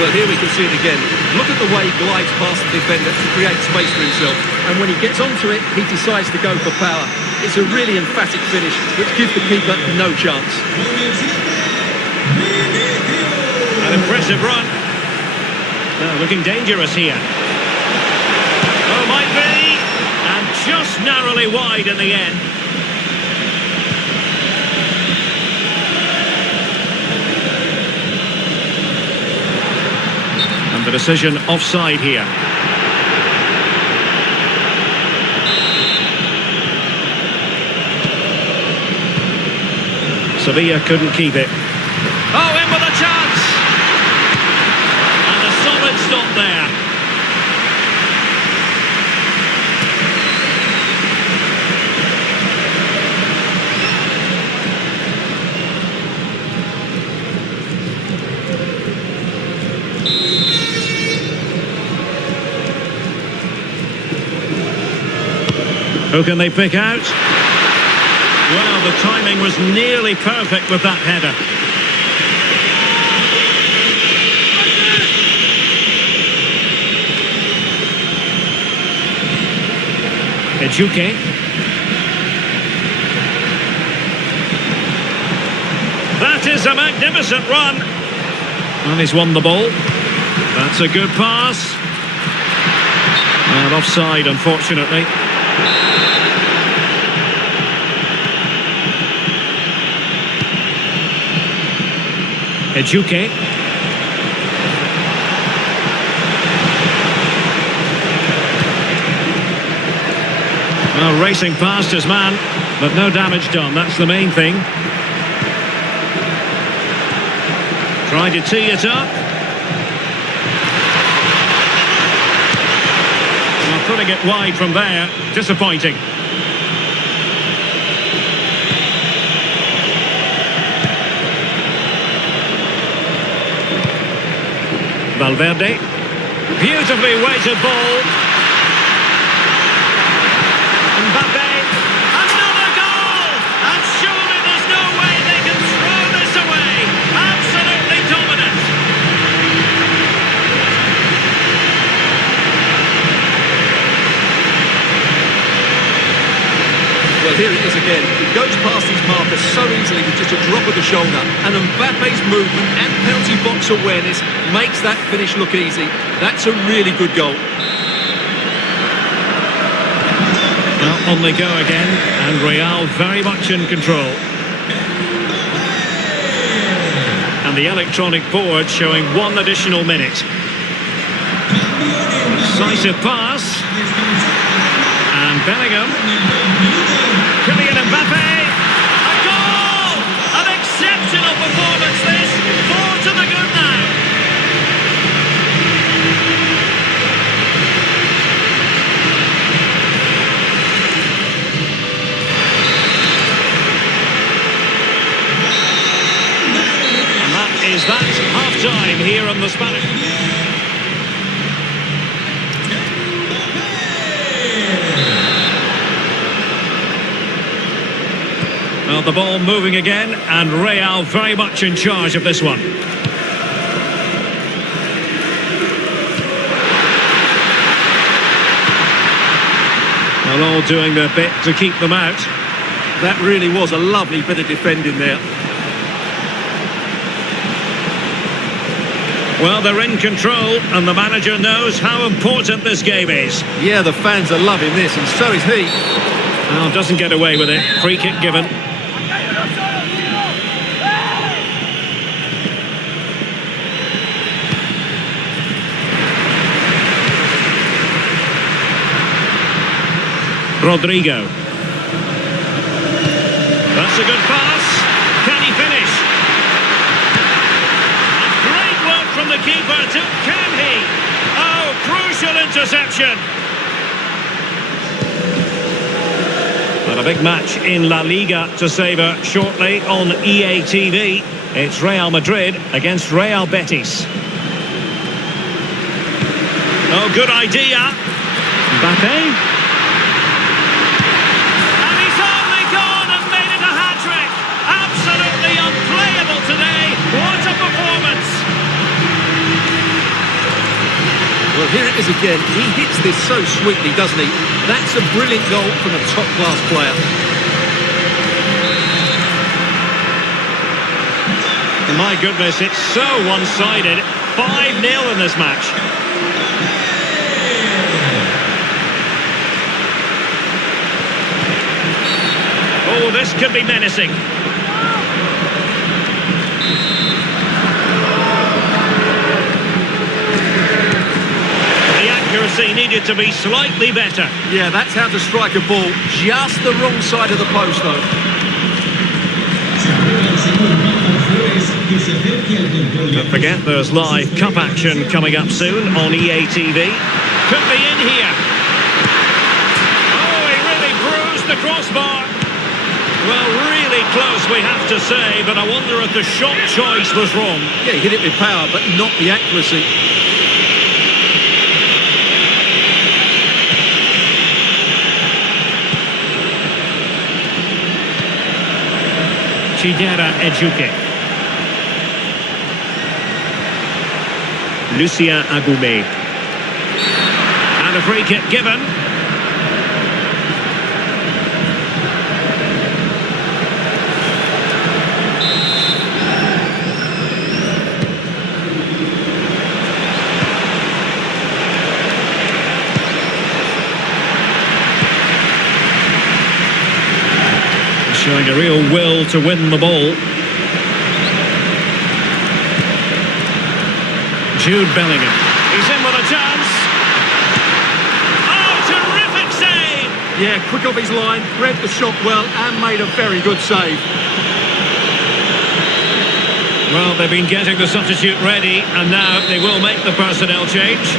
Well, here we can see it again. Look at the way he glides past the defender to create space for himself. And when he gets onto it, he decides to go for power. It's a really emphatic finish, which gives the keeper no chance. An impressive run. Now looking dangerous here. Oh, might be. And just narrowly wide in the end. And the decision offside here. Sevilla couldn't keep it. Oh, in with a chance! And a solid stop there. Who can they pick out? Well, the timing was nearly perfect with that header. Ejuke. That is a magnificent run. And he's won the ball. That's a good pass. And offside, unfortunately. Ejuke. Well, racing past his man, but no damage done. That's the main thing. Tried to tee it up. Well, putting it wide from there, disappointing. Valverde. Beautifully weighted ball. Mbappe. Another goal! And surely there's no way they can throw this away. Absolutely dominant. Well, here it is again. He goes past his marker so easily with just a drop of the shoulder. And Mbappe's movement and penalty box awareness makes that finish look easy. That's a really good goal. Well, on they go again, and Real very much in control. And the electronic board showing 1 additional minute. Decisive pass. And Bellingham. Kylian Mbappe. A goal! An exceptional performance this. 4 to the good now. Is that half-time here on the Spanish? the ball moving again, and Real very much in charge of this one. Well, all doing their bit to keep them out. That really was a lovely bit of defending there. Well, they're in control, and the manager knows how important this game is. Yeah, the fans are loving this, and so is he. Well, doesn't get away with it. Free kick given. Rodrigo. That's a good pass. Can he finish? Great work from the keeper. Can he? Oh, crucial interception. But a big match in La Liga to savour shortly on EA TV. It's Real Madrid against Real Betis. Oh, good idea. Mbappe. And he's only gone and made it a hat-trick. Absolutely unplayable today. What a performance. Well, here it is again. He hits this so sweetly, doesn't he? That's a brilliant goal from a top-class player. My goodness, it's so one-sided. 5-0 in this match. Oh, this could be menacing. The accuracy needed to be slightly better. Yeah, that's how to strike a ball. Just the wrong side of the post, though. Don't forget, there's live cup action coming up soon on EA TV. Could be in here. Oh, he really bruised the crossbar. Well, really close, we have to say, but I wonder if the shot choice was wrong. Yeah, he hit it with power, but not the accuracy. Chidera Ejuke. Lucien Agoumé. And a free kick given. Showing a real will to win the ball. Jude Bellingham. He's in with a chance. Oh, terrific save! Yeah, quick off his line, read the shot well, and made a very good save. Well, they've been getting the substitute ready, and now they will make the personnel change.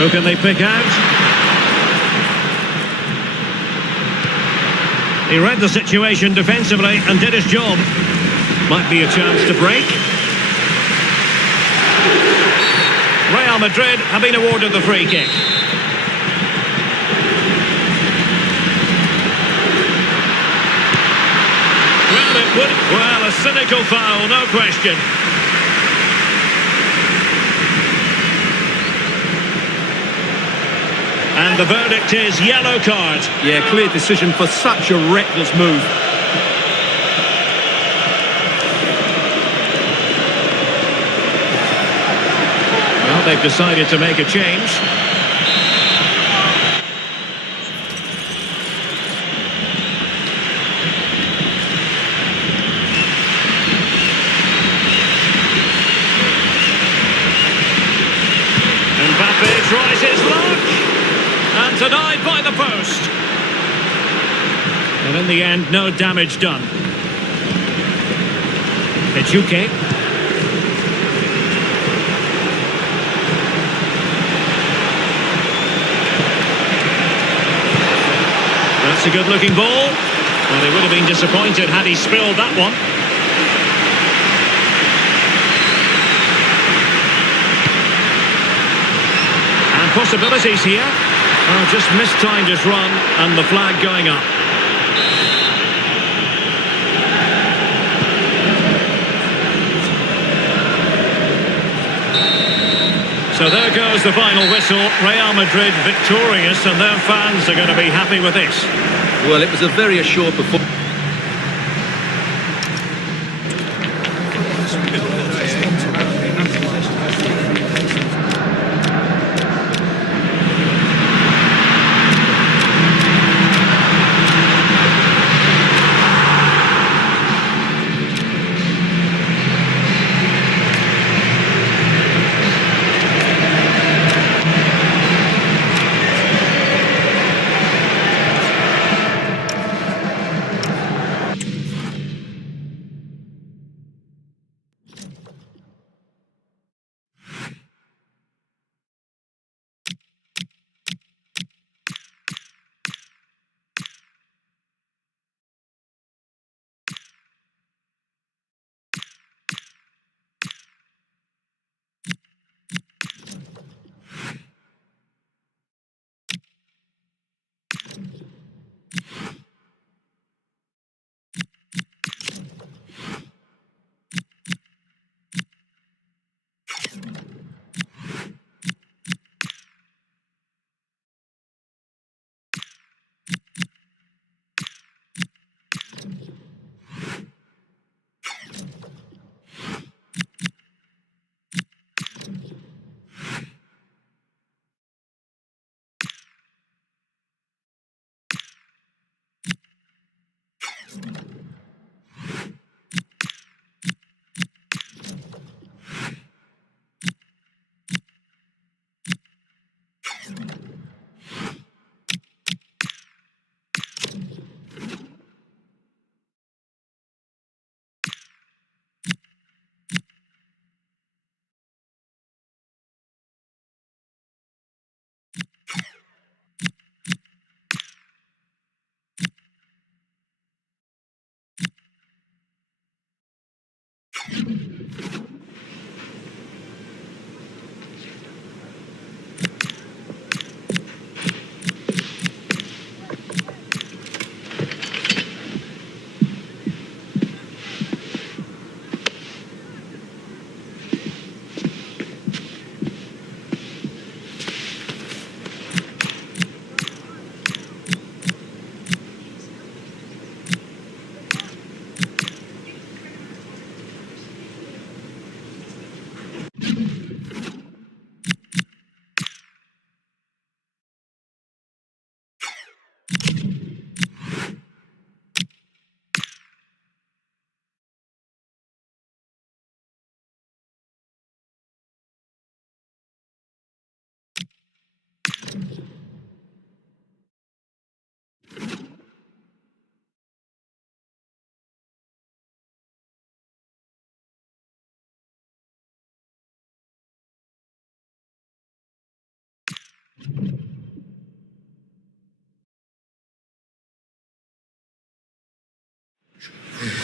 Who can they pick out? He read the situation defensively and did his job. Might be a chance to break. Real Madrid have been awarded the free kick. Well, it would... Well, a cynical foul, no question. And the verdict is yellow card. Yeah, clear decision for such a reckless move. Well, they've decided to make a change. Mbappe tries his luck. And denied by the post. And in the end, no damage done. Ejuke. That's a good-looking ball. Well, they would have been disappointed had he spilled that one. And possibilities here. Oh, just mistimed his run and the flag going up. So there goes the final whistle. Real Madrid victorious, and their fans are going to be happy with this. Well, it was a very assured performance.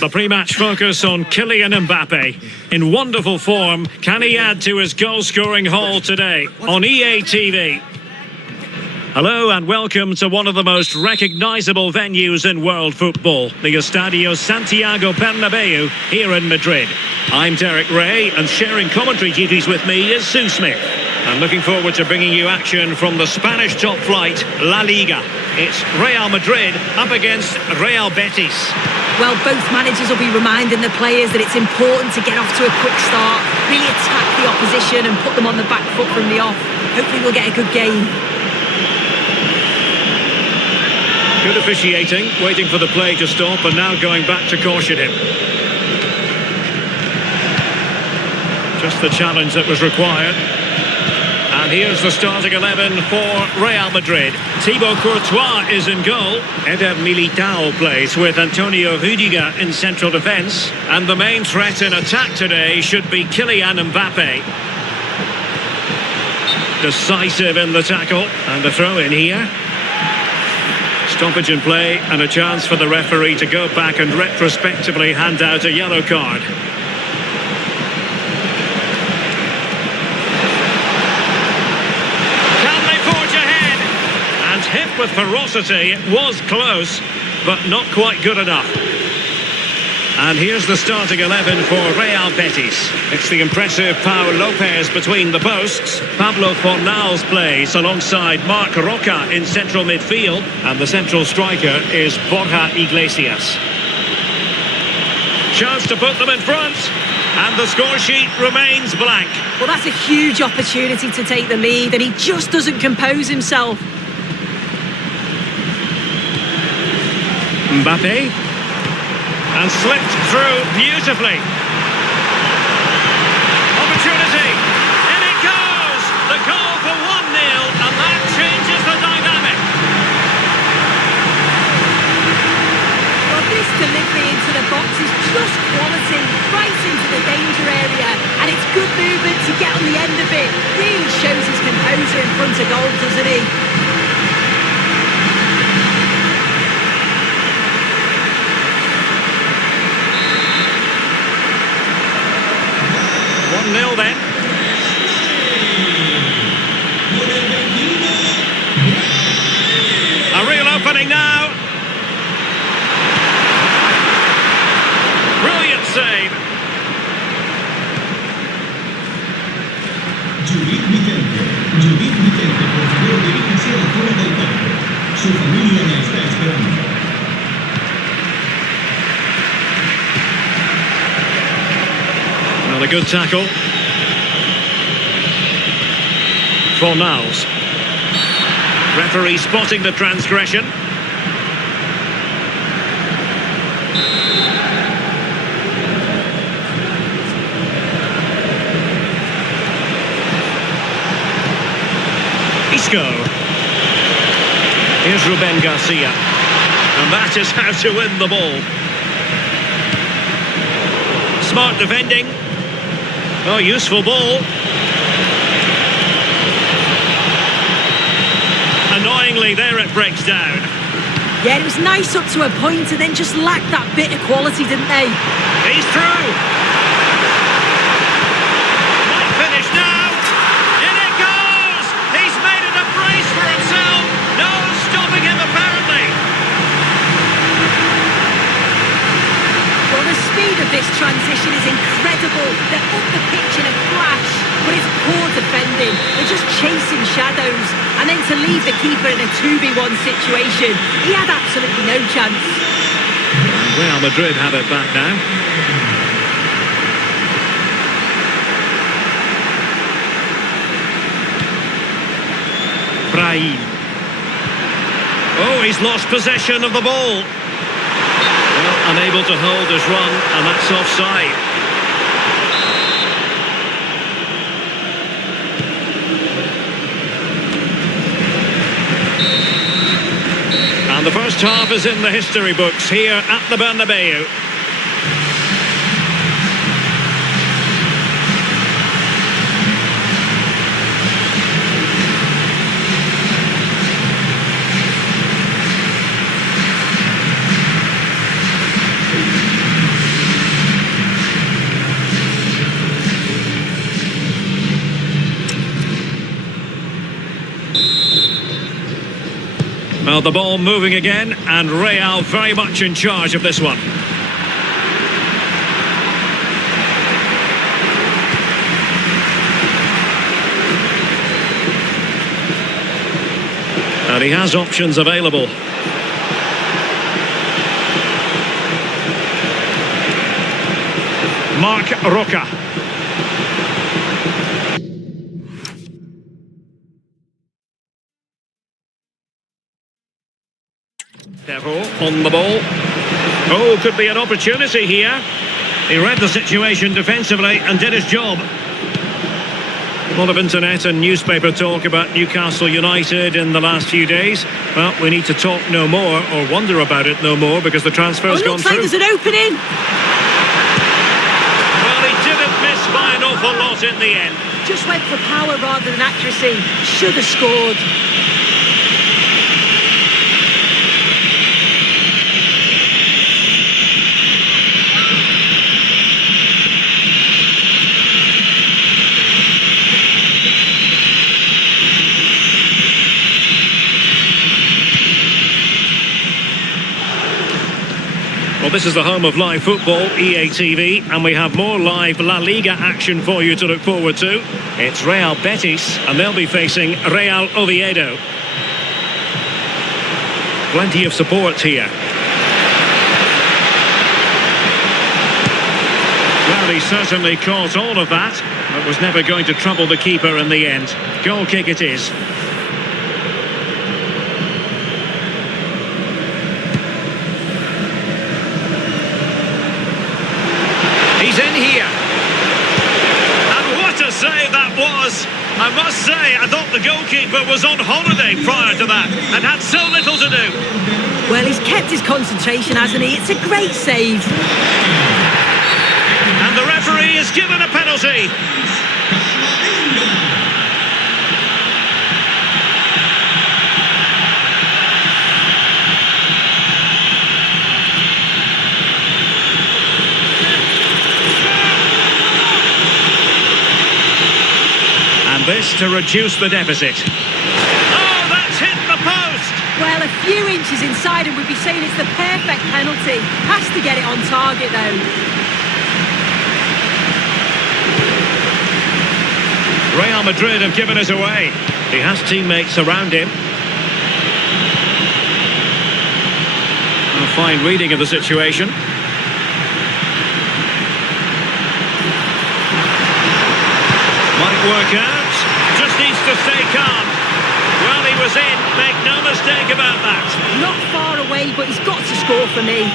The pre-match focus on Kylian Mbappe. In wonderful form, can he add to his goal-scoring haul today on EA TV? Hello and welcome to one of the most recognisable venues in world football, the Estadio Santiago Bernabeu here in Madrid. I'm Derek Ray, and sharing commentary duties with me is Sue Smith. I'm looking forward to bringing you action from the Spanish top flight, La Liga. It's Real Madrid up against Real Betis. Well, both managers will be reminding the players that it's important to get off to a quick start, really attack the opposition and put them on the back foot from the off. Hopefully we'll get a good game. Good officiating, waiting for the play to stop and now going back to caution him. Just the challenge that was required. And here's the starting 11 for Real Madrid. Thibaut Courtois is in goal. Eder Militao plays with Antonio Rudiger in central defence. And the main threat in attack today should be Kylian Mbappe. Decisive in the tackle. And a throw in here. Stoppage in play and a chance for the referee to go back and retrospectively hand out a yellow card. with ferocity. It was close, but not quite good enough. And here's the starting 11 for Real Betis. It's the impressive Pau Lopez between the posts. Pablo Fornals plays alongside Marc Roca in central midfield. And the central striker is Borja Iglesias. Chance to put them in front. And the score sheet remains blank. Well, that's a huge opportunity to take the lead, and he just doesn't compose himself. Mbappe. And slipped through beautifully. Opportunity. In it goes. The goal for 1-0, and that changes the dynamic. Well, this delivery into the box is just quality, right into the danger area, and it's good movement to get on the end of it. Really shows his composure in front of goal, doesn't he? 1-0 then. A real opening now. Brilliant save. Judith Vicente. Judith Vicente, por favor, diríjase a la zona del campo. Su familia la está esperando. A good tackle. Fornals. Referee spotting the transgression. Isco. Here's Ruben Garcia. And that is how to win the ball. Smart defending. Oh, useful ball. Annoyingly, there it breaks down. Yeah, it was nice up to a point and then just lacked that bit of quality, didn't they? He's through. Might finish now. In it goes. He's made it a brace for himself. No stopping him, apparently. Well, the speed of this transition is incredible. They're up the pitch in a flash, but it's poor defending. They're just chasing shadows. And then to leave the keeper in a 2v1 situation, he had absolutely no chance. Real Madrid have it back now. Brahim. Oh, he's lost possession of the ball. Well, unable to hold his run, and that's offside. And the first half is in the history books here at the Bernabeu. Well, the ball moving again, and Real very much in charge of this one. And he has options available. Marc Roca. Devo on the ball. Oh, could be an opportunity here. He read the situation defensively and did his job. A lot of internet and newspaper talk about Newcastle United in the last few days. Well, we need to talk no more, or wonder about it no more, because the transfer's gone through. Looks like there's an opening. Well, he didn't miss by an awful lot in the end. Just went for power rather than accuracy. Should have scored. Well, this is the home of live football, EA TV, and we have more live La Liga action for you to look forward to. It's Real Betis, and they'll be facing Real Oviedo. Plenty of support here. Well, he certainly caught all of that, but was never going to trouble the keeper in the end. Goal kick it is. He's in here. And what a save that was! I must say, I thought the goalkeeper was on holiday prior to that and had so little to do. Well, he's kept his concentration, hasn't he? It's a great save. And the referee is given a penalty. And this to reduce the deficit. Oh, that's hit the post! Well, a few inches inside and we'd be saying it's the perfect penalty. Has to get it on target, though. Real Madrid have given it away. He has teammates around him. A fine reading of the situation. Might work out. Just needs to stay calm. Well, he was in. Make no mistake about that. Not far away, but he's got to score for me.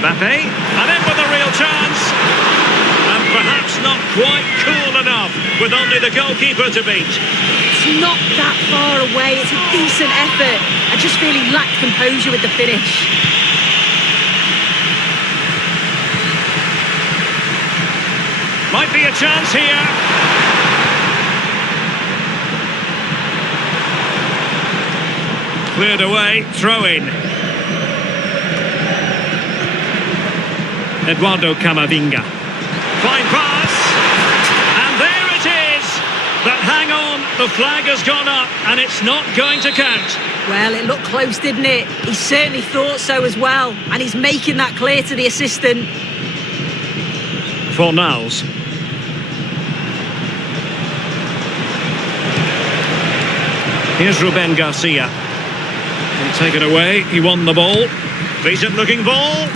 Mbappe, and in with a real chance. And perhaps not quite cool enough with only the goalkeeper to beat. It's not that far away. It's a decent effort. I just feel he lacked composure with the finish. Might be a chance here. Cleared away, throw in. Eduardo Camavinga. Fine pass. And there it is. But hang on, the flag has gone up and it's not going to count. Well, it looked close, didn't it? He certainly thought so as well. And he's making that clear to the assistant. Fornals. Here's Ruben Garcia. He'll take it away. He won the ball. Decent looking ball.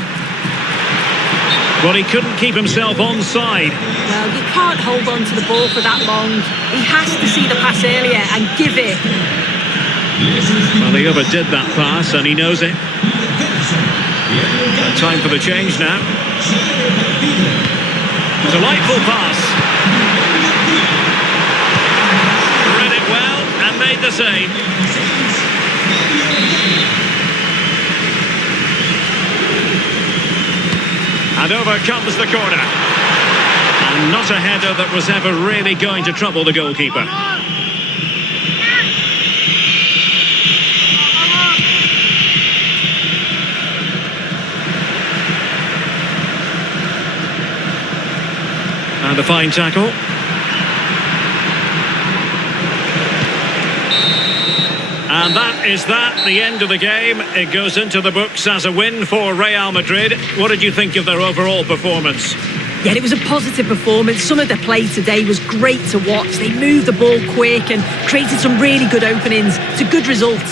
But he couldn't keep himself onside. Well, you can't hold on to the ball for that long. He has to see the pass earlier and give it. Well, he overdid that pass and he knows it. Time for the change now. Delightful pass. Read it well and made the save. And over comes the corner. And not a header that was ever really going to trouble the goalkeeper. And a fine tackle. And that is the end of the game. It goes into the books as a win for Real Madrid. What did you think of their overall performance? Yeah, it was a positive performance. Some of their play today was great to watch. They moved the ball quick and created some really good openings. It's a good result.